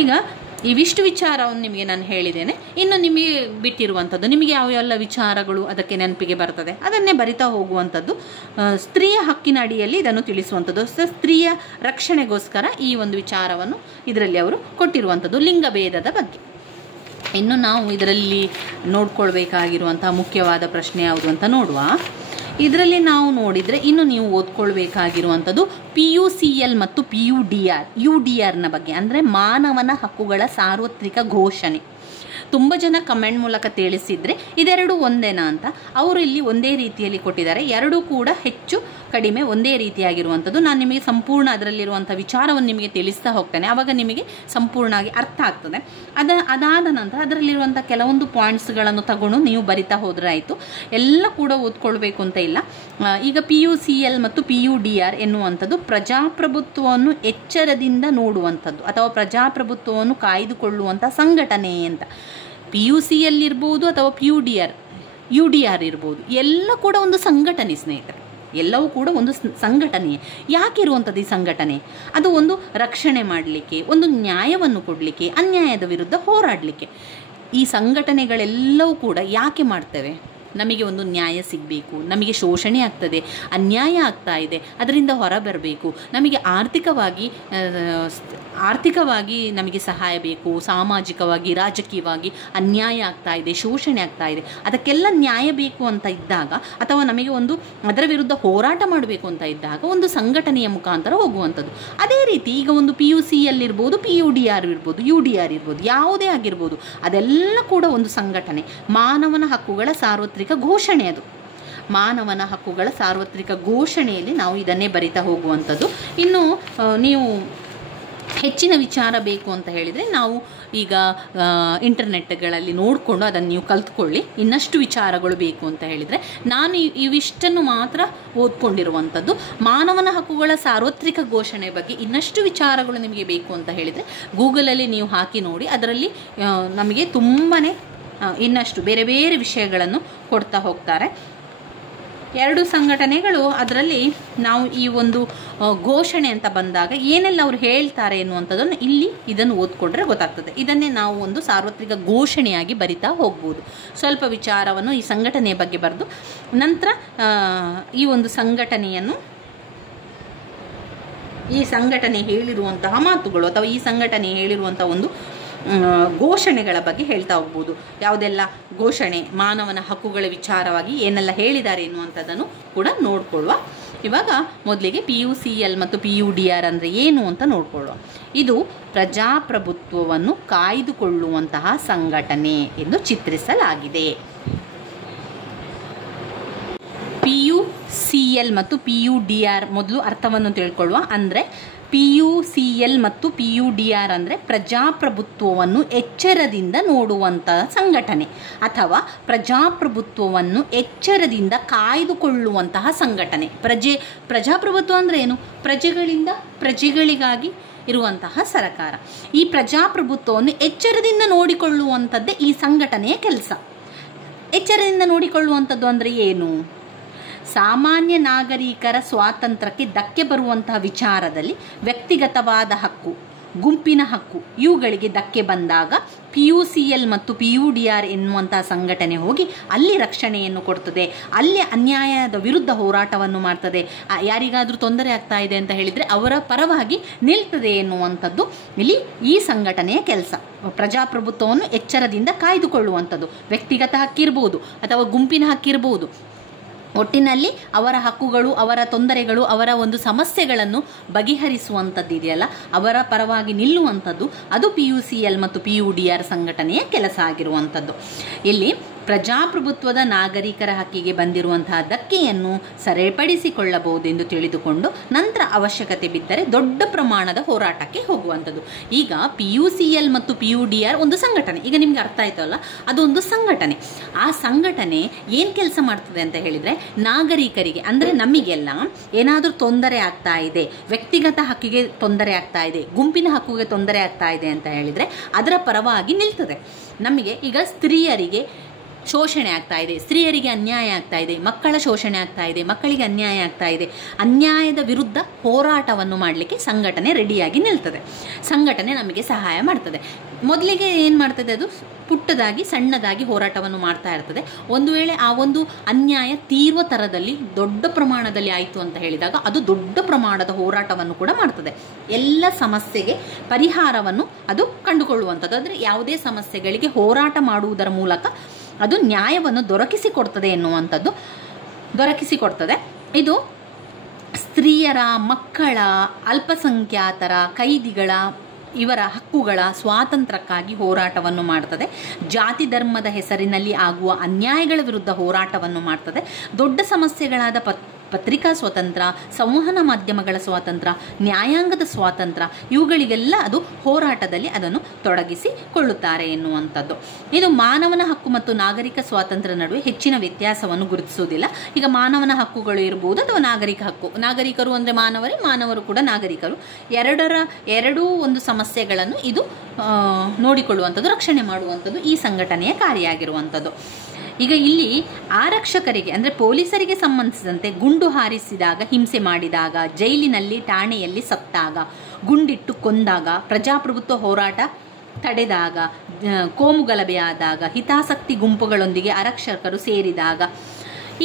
ಈಗ ಇವಿಷ್ಟು ವಿಚಾರವನ್ನು ನಿಮಗೆ ನಾನು ಹೇಳಿದ್ದೇನೆ. ಇನ್ನು ನಿಮಗೆ ಬಿಟ್ಟಿರುವಂಥದ್ದು, ನಿಮಗೆ ಯಾವೆಲ್ಲ ವಿಚಾರಗಳು ಅದಕ್ಕೆ ನೆನಪಿಗೆ ಬರ್ತದೆ ಅದನ್ನೇ ಬರಿತಾ ಹೋಗುವಂಥದ್ದು. ಸ್ತ್ರೀಯ ಹಕ್ಕಿನ ಅಡಿಯಲ್ಲಿ ಇದನ್ನು ತಿಳಿಸುವಂಥದ್ದು, ಸ್ತ್ರೀಯ ರಕ್ಷಣೆಗೋಸ್ಕರ ಈ ಒಂದು ವಿಚಾರವನ್ನು ಇದರಲ್ಲಿ ಅವರು ಕೊಟ್ಟಿರುವಂಥದ್ದು ಲಿಂಗಭೇದದ ಬಗ್ಗೆ. ಇನ್ನು ನಾವು ಇದರಲ್ಲಿ ನೋಡ್ಕೊಳ್ಬೇಕಾಗಿರುವಂಥ ಮುಖ್ಯವಾದ ಪ್ರಶ್ನೆ ಯಾವುದು ಅಂತ ನೋಡುವ. ಇದರಲ್ಲಿ ನಾವು ನೋಡಿದರೆ ಇನ್ನು ನೀವು ಓದ್ಕೊಳ್ಬೇಕಾಗಿರುವಂಥದ್ದು PUCL ಮತ್ತು UDRನ ಬಗ್ಗೆ, ಅಂದರೆ ಮಾನವನ ಹಕ್ಕುಗಳ ಸಾರ್ವತ್ರಿಕ ಘೋಷಣೆ. ತುಂಬ ಜನ ಕಮೆಂಟ್ ಮೂಲಕ ತಿಳಿಸಿದರೆ ಇದೆರಡು ಒಂದೇನಾ ಅಂತ. ಅವರು ಇಲ್ಲಿ ಒಂದೇ ರೀತಿಯಲ್ಲಿ ಕೊಟ್ಟಿದ್ದಾರೆ, ಎರಡೂ ಕೂಡ ಹೆಚ್ಚು ಕಡಿಮೆ ಒಂದೇ ರೀತಿಯಾಗಿರುವಂಥದ್ದು. ನಾನು ನಿಮಗೆ ಸಂಪೂರ್ಣ ಅದರಲ್ಲಿರುವಂಥ ವಿಚಾರವನ್ನು ನಿಮಗೆ ತಿಳಿಸ್ತಾ ಹೋಗ್ತೇನೆ, ಆವಾಗ ನಿಮಗೆ ಸಂಪೂರ್ಣವಾಗಿ ಅರ್ಥ ಆಗ್ತದೆ. ಅದಾದ ನಂತರ ಅದರಲ್ಲಿರುವಂಥ ಕೆಲವೊಂದು ಪಾಯಿಂಟ್ಸ್ಗಳನ್ನು ತಗೊಂಡು ನೀವು ಬರಿತಾ ಹೋದರೆ ಆಯಿತು. ಎಲ್ಲ ಕೂಡ ಓದ್ಕೊಳ್ಬೇಕು ಅಂತ ಇಲ್ಲ. ಈಗ PUCL ಮತ್ತು PUDR ಎನ್ನುವಂಥದ್ದು ಪ್ರಜಾಪ್ರಭುತ್ವವನ್ನು ಎಚ್ಚರದಿಂದ ನೋಡುವಂಥದ್ದು ಅಥವಾ ಪ್ರಜಾಪ್ರಭುತ್ವವನ್ನು ಕಾಯ್ದುಕೊಳ್ಳುವಂಥ ಸಂಘಟನೆ ಅಂತ. PUCL ಇರ್ಬೋದು ಅಥವಾ UDR ಇರ್ಬೋದು, ಎಲ್ಲ ಕೂಡ ಒಂದು ಸಂಘಟನೆ ಸ್ನೇಹಿತರೆ, ಎಲ್ಲವೂ ಕೂಡ ಒಂದು ಸಂಘಟನೆ. ಯಾಕಿರುವಂಥದ್ದು ಈ ಸಂಘಟನೆ? ಅದು ಒಂದು ರಕ್ಷಣೆ ಮಾಡಲಿಕ್ಕೆ, ಒಂದು ನ್ಯಾಯವನ್ನು ಕೊಡಲಿಕ್ಕೆ, ಅನ್ಯಾಯದ ವಿರುದ್ಧ ಹೋರಾಡಲಿಕ್ಕೆ. ಈ ಸಂಘಟನೆಗಳೆಲ್ಲವೂ ಕೂಡ ಯಾಕೆ ಮಾಡ್ತೇವೆ? ನಮಗೆ ಒಂದು ನ್ಯಾಯ ಸಿಗಬೇಕು, ನಮಗೆ ಶೋಷಣೆ ಆಗ್ತದೆ, ಅನ್ಯಾಯ ಆಗ್ತಾ ಇದೆ, ಅದರಿಂದ ಹೊರಬರಬೇಕು, ನಮಗೆ ಆರ್ಥಿಕವಾಗಿ ನಮಗೆ ಸಹಾಯ ಬೇಕು, ಸಾಮಾಜಿಕವಾಗಿ ರಾಜಕೀಯವಾಗಿ ಅನ್ಯಾಯ ಆಗ್ತಾ ಇದೆ, ಶೋಷಣೆ ಆಗ್ತಾ ಇದೆ, ಅದಕ್ಕೆಲ್ಲ ನ್ಯಾಯ ಬೇಕು ಅಂತ ಇದ್ದಾಗ ಅಥವಾ ನಮಗೆ ಒಂದು ಅದರ ವಿರುದ್ಧ ಹೋರಾಟ ಮಾಡಬೇಕು ಅಂತ ಇದ್ದಾಗ ಒಂದು ಸಂಘಟನೆಯ ಮುಖಾಂತರ ಹೋಗುವಂಥದ್ದು. ಅದೇ ರೀತಿ ಈಗ ಒಂದು PUCL ಇರ್ಬೋದು, PUDR ಇರ್ಬೋದು, UDR ಇರ್ಬೋದು, ಯಾವುದೇ ಆಗಿರ್ಬೋದು, ಅದೆಲ್ಲ ಕೂಡ ಒಂದು ಸಂಘಟನೆ. ಮಾನವನ ಹಕ್ಕುಗಳ ಸಾರ್ವತ್ರಿಕ ಘೋಷಣೆ ಅದು. ಮಾನವನ ಹಕ್ಕುಗಳ ಸಾರ್ವತ್ರಿಕ ಘೋಷಣೆಯಲ್ಲಿ ನಾವು ಇದನ್ನೇ ಬರಿತಾ ಹೋಗುವಂಥದ್ದು. ಇನ್ನು ನೀವು ಹೆಚ್ಚಿನ ವಿಚಾರ ಬೇಕು ಅಂತ ಹೇಳಿದರೆ ನಾವು ಈಗ ಇಂಟರ್ನೆಟ್ಗಳಲ್ಲಿ ನೋಡಿಕೊಂಡು ಅದನ್ನು ನೀವು ಕಲ್ತ್ಕೊಳ್ಳಿ. ಇನ್ನಷ್ಟು ವಿಚಾರಗಳು ಬೇಕು ಅಂತ ಹೇಳಿದರೆ ನಾನು ಇವಿಷ್ಟನ್ನು ಮಾತ್ರ ಓದ್ಕೊಂಡಿರುವಂಥದ್ದು. ಮಾನವನ ಹಕ್ಕುಗಳ ಸಾರ್ವತ್ರಿಕ ಘೋಷಣೆ ಬಗ್ಗೆ ಇನ್ನಷ್ಟು ವಿಚಾರಗಳು ನಿಮಗೆ ಬೇಕು ಅಂತ ಹೇಳಿದರೆ ಗೂಗಲಲ್ಲಿ ನೀವು ಹಾಕಿ ನೋಡಿ. ಅದರಲ್ಲಿ ನಮಗೆ ತುಂಬಾ ಇನ್ನಷ್ಟು ಬೇರೆ ಬೇರೆ ವಿಷಯಗಳನ್ನು ಕೊಡ್ತಾ ಹೋಗ್ತಾರೆ. 2 ಸಂಘಟನೆಗಳು, ಅದರಲ್ಲಿ ನಾವು ಈ ಒಂದು ಘೋಷಣೆ ಅಂತ ಬಂದಾಗ ಏನೆಲ್ಲ ಅವರು ಹೇಳ್ತಾರೆ ಎನ್ನುವಂಥದ್ದನ್ನು ಇಲ್ಲಿ ಇದನ್ನು ಓದ್ಕೊಂಡ್ರೆ ಗೊತ್ತಾಗ್ತದೆ. ಇದನ್ನೇ ನಾವು ಒಂದು ಸಾರ್ವತ್ರಿಕ ಘೋಷಣೆಯಾಗಿ ಬರಿತಾ ಹೋಗ್ಬೋದು. ಸ್ವಲ್ಪ ವಿಚಾರವನ್ನು ಈ ಸಂಘಟನೆಯ ಬಗ್ಗೆ ಬರೆದು ನಂತರ ಈ ಒಂದು ಈ ಸಂಘಟನೆ ಹೇಳಿರುವಂತಹ ಮಾತುಗಳು ಅಥವಾ ಈ ಸಂಘಟನೆ ಹೇಳಿರುವಂತಹ ಒಂದು ಘೋಷಣೆಗಳ ಬಗ್ಗೆ ಹೇಳ್ತಾ ಹೋಗ್ಬೋದು. ಯಾವುದೆಲ್ಲ ಘೋಷಣೆ, ಮಾನವನ ಹಕ್ಕುಗಳ ವಿಚಾರವಾಗಿ ಏನೆಲ್ಲ ಹೇಳಿದ್ದಾರೆ ಎನ್ನುವಂಥದ್ದನ್ನು ಕೂಡ ನೋಡ್ಕೊಳ್ಳುವ. ಇವಾಗ ಮೊದಲಿಗೆ PUCL ಮತ್ತು PUDR ಅಂದರೆ ಏನು ಅಂತ ನೋಡ್ಕೊಳ್ಳುವ. ಇದು ಪ್ರಜಾಪ್ರಭುತ್ವವನ್ನು ಕಾಯ್ದುಕೊಳ್ಳುವಂತಹ ಸಂಘಟನೆ ಎಂದು ಚಿತ್ರಿಸಲಾಗಿದೆ. PUCL ಮತ್ತು PUDR ಮೊದಲು ಅರ್ಥವನ್ನು ತಿಳ್ಕೊಳ್ಳುವ. ಅಂದರೆ PUCL ಮತ್ತು PUDR ಅಂದರೆ ಪ್ರಜಾಪ್ರಭುತ್ವವನ್ನು ಎಚ್ಚರದಿಂದ ನೋಡುವಂತಹ ಸಂಘಟನೆ ಅಥವಾ ಪ್ರಜಾಪ್ರಭುತ್ವವನ್ನು ಎಚ್ಚರದಿಂದ ಕಾಯ್ದುಕೊಳ್ಳುವಂತಹ ಸಂಘಟನೆ. ಪ್ರಜಾಪ್ರಭುತ್ವ ಅಂದರೆ ಏನು? ಪ್ರಜೆಗಳಿಂದ ಪ್ರಜೆಗಳಿಗಾಗಿ ಇರುವಂತಹ ಸರಕಾರ. ಈ ಪ್ರಜಾಪ್ರಭುತ್ವವನ್ನು ಎಚ್ಚರದಿಂದ ನೋಡಿಕೊಳ್ಳುವಂಥದ್ದೇ ಈ ಸಂಘಟನೆಯ ಕೆಲಸ. ಎಚ್ಚರದಿಂದ ನೋಡಿಕೊಳ್ಳುವಂಥದ್ದು ಅಂದರೆ ಏನು? ಸಾಮಾನ್ಯ ನಾಗರಿಕರ ಸ್ವಾತಂತ್ರ್ಯಕ್ಕೆ ಧಕ್ಕೆ ಬರುವಂತಹ ವಿಚಾರದಲ್ಲಿ ವ್ಯಕ್ತಿಗತವಾದ ಹಕ್ಕು, ಗುಂಪಿನ ಹಕ್ಕು ಇವುಗಳಿಗೆ ಧಕ್ಕೆ ಬಂದಾಗ PUCL ಮತ್ತು PUDR ಎನ್ನುವಂತಹ ಸಂಘಟನೆ ಹೋಗಿ ಅಲ್ಲಿ ರಕ್ಷಣೆಯನ್ನು ಕೊಡ್ತದೆ, ಅಲ್ಲಿ ಅನ್ಯಾಯದ ವಿರುದ್ಧ ಹೋರಾಟವನ್ನು ಮಾಡ್ತದೆ. ಯಾರಿಗಾದರೂ ತೊಂದರೆ ಆಗ್ತಾ ಇದೆ ಅಂತ ಹೇಳಿದರೆ ಅವರ ಪರವಾಗಿ ನಿಲ್ತದೆ ಎನ್ನುವಂಥದ್ದು ಇಲ್ಲಿ ಈ ಸಂಘಟನೆಯ ಕೆಲಸ. ಪ್ರಜಾಪ್ರಭುತ್ವವನ್ನು ಎಚ್ಚರದಿಂದ ಕಾಯ್ದುಕೊಳ್ಳುವಂಥದ್ದು. ವ್ಯಕ್ತಿಗತ ಹಕ್ಕಿರ್ಬೋದು ಅಥವಾ ಗುಂಪಿನ ಹಕ್ಕಿರ್ಬೋದು. ಒಟ್ಟಿನಲ್ಲಿ ಅವರ ಹಕ್ಕುಗಳು, ಅವರ ತೊಂದರೆಗಳು, ಅವರ ಒಂದು ಸಮಸ್ಯೆಗಳನ್ನು ಬಗೆಹರಿಸುವಂಥದ್ದು ಇದೆಯಲ್ಲ, ಅವರ ಪರವಾಗಿ ನಿಲ್ಲುವಂಥದ್ದು ಅದು PUCL ಮತ್ತು PUDR ಸಂಘಟನೆಯ ಕೆಲಸ ಆಗಿರುವಂಥದ್ದು. ಇಲ್ಲಿ ಪ್ರಜಾಪ್ರಭುತ್ವದ ನಾಗರಿಕರ ಹಕ್ಕಿಗೆ ಬಂದಿರುವಂತಹ ಧಕ್ಕೆಯನ್ನು ಸರಿಪಡಿಸಿಕೊಳ್ಳಬಹುದೆಂದು ತಿಳಿದುಕೊಂಡು ನಂತರ ಅವಶ್ಯಕತೆ ಬಿದ್ದರೆ ದೊಡ್ಡ ಪ್ರಮಾಣದ ಹೋರಾಟಕ್ಕೆ ಹೋಗುವಂಥದ್ದು. ಈಗ PUCL ಮತ್ತು PUDR ಒಂದು ಸಂಘಟನೆ. ಈಗ ನಿಮ್ಗೆ ಅರ್ಥ ಆಯ್ತಲ್ಲ, ಅದೊಂದು ಸಂಘಟನೆ. ಆ ಸಂಘಟನೆ ಏನು ಕೆಲಸ ಮಾಡ್ತದೆ ಅಂತ ಹೇಳಿದರೆ, ನಾಗರಿಕರಿಗೆ ಅಂದರೆ ನಮಗೆಲ್ಲ ಏನಾದರೂ ತೊಂದರೆ ಆಗ್ತಾ ಇದೆ, ವ್ಯಕ್ತಿಗತ ಹಕ್ಕಿಗೆ ತೊಂದರೆ ಆಗ್ತಾ ಇದೆ, ಗುಂಪಿನ ಹಕ್ಕಿಗೆ ತೊಂದರೆ ಆಗ್ತಾ ಇದೆ ಅಂತ ಹೇಳಿದರೆ ಅದರ ಪರವಾಗಿ ನಿಲ್ತದೆ. ನಮಗೆ ಈಗ ಸ್ತ್ರೀಯರಿಗೆ ಶೋಷಣೆ ಆಗ್ತಾ ಇದೆ, ಸ್ತ್ರೀಯರಿಗೆ ಅನ್ಯಾಯ ಆಗ್ತಾ ಇದೆ, ಮಕ್ಕಳ ಶೋಷಣೆ ಆಗ್ತಾ ಇದೆ, ಮಕ್ಕಳಿಗೆ ಅನ್ಯಾಯ ಆಗ್ತಾ ಇದೆ, ಅನ್ಯಾಯದ ವಿರುದ್ಧ ಹೋರಾಟವನ್ನು ಮಾಡಲಿಕ್ಕೆ ಸಂಘಟನೆ ರೆಡಿಯಾಗಿ ನಿಲ್ತದೆ. ಸಂಘಟನೆ ನಮಗೆ ಸಹಾಯ ಮಾಡ್ತದೆ. ಮೊದಲಿಗೆ ಏನು ಮಾಡ್ತದೆ, ಅದು ಪುಟ್ಟದಾಗಿ ಸಣ್ಣದಾಗಿ ಹೋರಾಟವನ್ನು ಮಾಡ್ತಾ ಇರ್ತದೆ. ಒಂದು ವೇಳೆ ಆ ಒಂದು ಅನ್ಯಾಯ ತೀವ್ರ ಥರದಲ್ಲಿ ದೊಡ್ಡ ಪ್ರಮಾಣದಲ್ಲಿ ಆಯಿತು ಅಂತ ಹೇಳಿದಾಗ ಅದು ದೊಡ್ಡ ಪ್ರಮಾಣದ ಹೋರಾಟವನ್ನು ಕೂಡ ಮಾಡ್ತದೆ. ಎಲ್ಲ ಸಮಸ್ಯೆಗೆ ಪರಿಹಾರವನ್ನು ಅದು ಕಂಡುಕೊಳ್ಳುವಂಥದ್ದು. ಅಂದರೆ ಯಾವುದೇ ಸಮಸ್ಯೆಗಳಿಗೆ ಹೋರಾಟ ಮಾಡುವುದರ ಮೂಲಕ ಅದು ನ್ಯಾಯವನ್ನು ದೊರಕಿಸಿಕೊಡ್ತದೆ. ಇದು ಸ್ತ್ರೀಯರ, ಮಕ್ಕಳ, ಅಲ್ಪಸಂಖ್ಯಾತರ, ಕೈದಿಗಳ ಇವರ ಹಕ್ಕುಗಳ ಸ್ವಾತಂತ್ರ್ಯಕ್ಕಾಗಿ ಹೋರಾಟವನ್ನು ಮಾಡ್ತದೆ. ಜಾತಿ ಧರ್ಮದ ಹೆಸರಿನಲ್ಲಿ ಆಗುವ ಅನ್ಯಾಯಗಳ ವಿರುದ್ಧ ಹೋರಾಟವನ್ನು ಮಾಡ್ತದೆ. ದೊಡ್ಡ ಸಮಸ್ಯೆಗಳಾದ ಪತ್ರಿಕಾ ಸ್ವಾತಂತ್ರ್ಯ, ಸಂವಹನ ಮಾಧ್ಯಮಗಳ ಸ್ವಾತಂತ್ರ್ಯ, ನ್ಯಾಯಾಂಗದ ಸ್ವಾತಂತ್ರ್ಯ ಇವುಗಳಿಗೆಲ್ಲ ಅದು ಹೋರಾಟದಲ್ಲಿ ಅದನ್ನು ತೊಡಗಿಸಿಕೊಳ್ಳುತ್ತಾರೆ ಎನ್ನುವಂಥದ್ದು. ಇದು ಮಾನವನ ಹಕ್ಕು ಮತ್ತು ನಾಗರಿಕ ಸ್ವಾತಂತ್ರ್ಯ ನಡುವೆ ಹೆಚ್ಚಿನ ವ್ಯತ್ಯಾಸವನ್ನು ಗುರುತಿಸುವುದಿಲ್ಲ. ಈಗ ಮಾನವನ ಹಕ್ಕುಗಳು ಇರಬಹುದು ಅಥವಾ ನಾಗರಿಕ ಹಕ್ಕು. ನಾಗರಿಕರು ಅಂದರೆ ಮಾನವರೇ, ಮಾನವರು ಕೂಡ ನಾಗರಿಕರು. ಎರಡೂ ಒಂದು ಸಮಸ್ಯೆಗಳನ್ನು ಇದು ನೋಡಿಕೊಳ್ಳುವಂಥದ್ದು, ರಕ್ಷಣೆ ಮಾಡುವಂಥದ್ದು ಈ ಸಂಘಟನೆಯ ಕಾರ್ಯ ಆಗಿರುವಂಥದ್ದು. ಈಗ ಇಲ್ಲಿ ಆರಕ್ಷಕರಿಗೆ ಅಂದರೆ ಪೊಲೀಸರಿಗೆ ಸಂಬಂಧಿಸಿದಂತೆ ಗುಂಡು ಹಾರಿಸಿದಾಗ, ಹಿಂಸೆ ಮಾಡಿದಾಗ, ಜೈಲಿನಲ್ಲಿ ಠಾಣೆಯಲ್ಲಿ ಸತ್ತಾಗ, ಗುಂಡಿಟ್ಟು ಕೊಂದಾಗ, ಪ್ರಜಾಪ್ರಭುತ್ವ ಹೋರಾಟ ತಡೆದಾಗ, ಕೋಮು ಗಲಭೆ ಆದಾಗ, ಹಿತಾಸಕ್ತಿ ಗುಂಪುಗಳೊಂದಿಗೆ ಆರಕ್ಷಕರು ಸೇರಿದಾಗ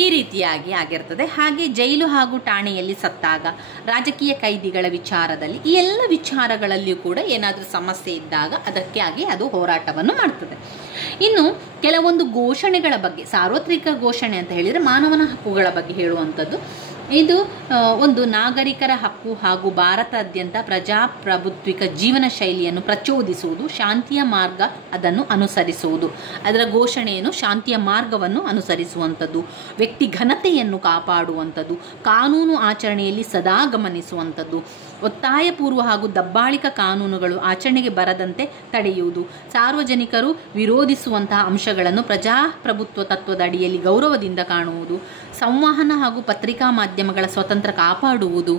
ಈ ರೀತಿಯಾಗಿ ಆಗಿರ್ತದೆ. ಹಾಗೆ ಜೈಲು ಹಾಗೂ ಠಾಣೆಯಲ್ಲಿ ಸತ್ತಾಗ, ರಾಜಕೀಯ ಕೈದಿಗಳ ವಿಚಾರದಲ್ಲಿ, ಈ ಎಲ್ಲ ವಿಚಾರಗಳಲ್ಲಿಯೂ ಕೂಡ ಏನಾದರೂ ಸಮಸ್ಯೆ ಇದ್ದಾಗ ಅದಕ್ಕೆ ಆಗಿ ಅದು ಹೋರಾಟವನ್ನು ಮಾಡ್ತದೆ. ಇನ್ನು ಕೆಲವೊಂದು ಘೋಷಣೆಗಳ ಬಗ್ಗೆ, ಸಾರ್ವತ್ರಿಕ ಘೋಷಣೆ ಅಂತ ಹೇಳಿದರೆ ಮಾನವನ ಹಕ್ಕುಗಳ ಬಗ್ಗೆ ಹೇಳುವಂಥದ್ದು. ಇದು ಒಂದು ನಾಗರಿಕರ ಹಕ್ಕು ಹಾಗೂ ಭಾರತಾದ್ಯಂತ ಪ್ರಜಾಪ್ರಭುತ್ವಿಕ ಜೀವನ ಶೈಲಿಯನ್ನು ಪ್ರಚೋದಿಸುವುದು, ಶಾಂತಿಯ ಮಾರ್ಗ ಅದನ್ನು ಅನುಸರಿಸುವುದು. ಅದರ ಘೋಷಣೆಯನ್ನು ಶಾಂತಿಯ ಮಾರ್ಗವನ್ನು ಅನುಸರಿಸುವಂಥದ್ದು, ವ್ಯಕ್ತಿ ಘನತೆಯನ್ನು ಕಾಪಾಡುವಂಥದ್ದು, ಕಾನೂನು ಆಚರಣೆಯಲ್ಲಿ ಸದಾ ಗಮನಿಸುವಂಥದ್ದು, ಒತ್ತಾಯಪೂರ್ವ ಹಾಗೂ ದಬ್ಬಾಳಿಕ ಕಾನೂನುಗಳು ಆಚರಣೆಗೆ ಬರದಂತೆ ತಡೆಯುವುದು, ಸಾರ್ವಜನಿಕರು ವಿರೋಧಿಸುವಂತಹ ಅಂಶಗಳನ್ನು ಪ್ರಜಾಪ್ರಭುತ್ವ ತತ್ವದ ಅಡಿಯಲ್ಲಿ ಗೌರವದಿಂದ ಕಾಣುವುದು, ಸಂವಹನ ಹಾಗೂ ಪತ್ರಿಕಾ ಮಾಧ್ಯಮಗಳ ಸ್ವಾತಂತ್ರ್ಯ ಕಾಪಾಡುವುದು,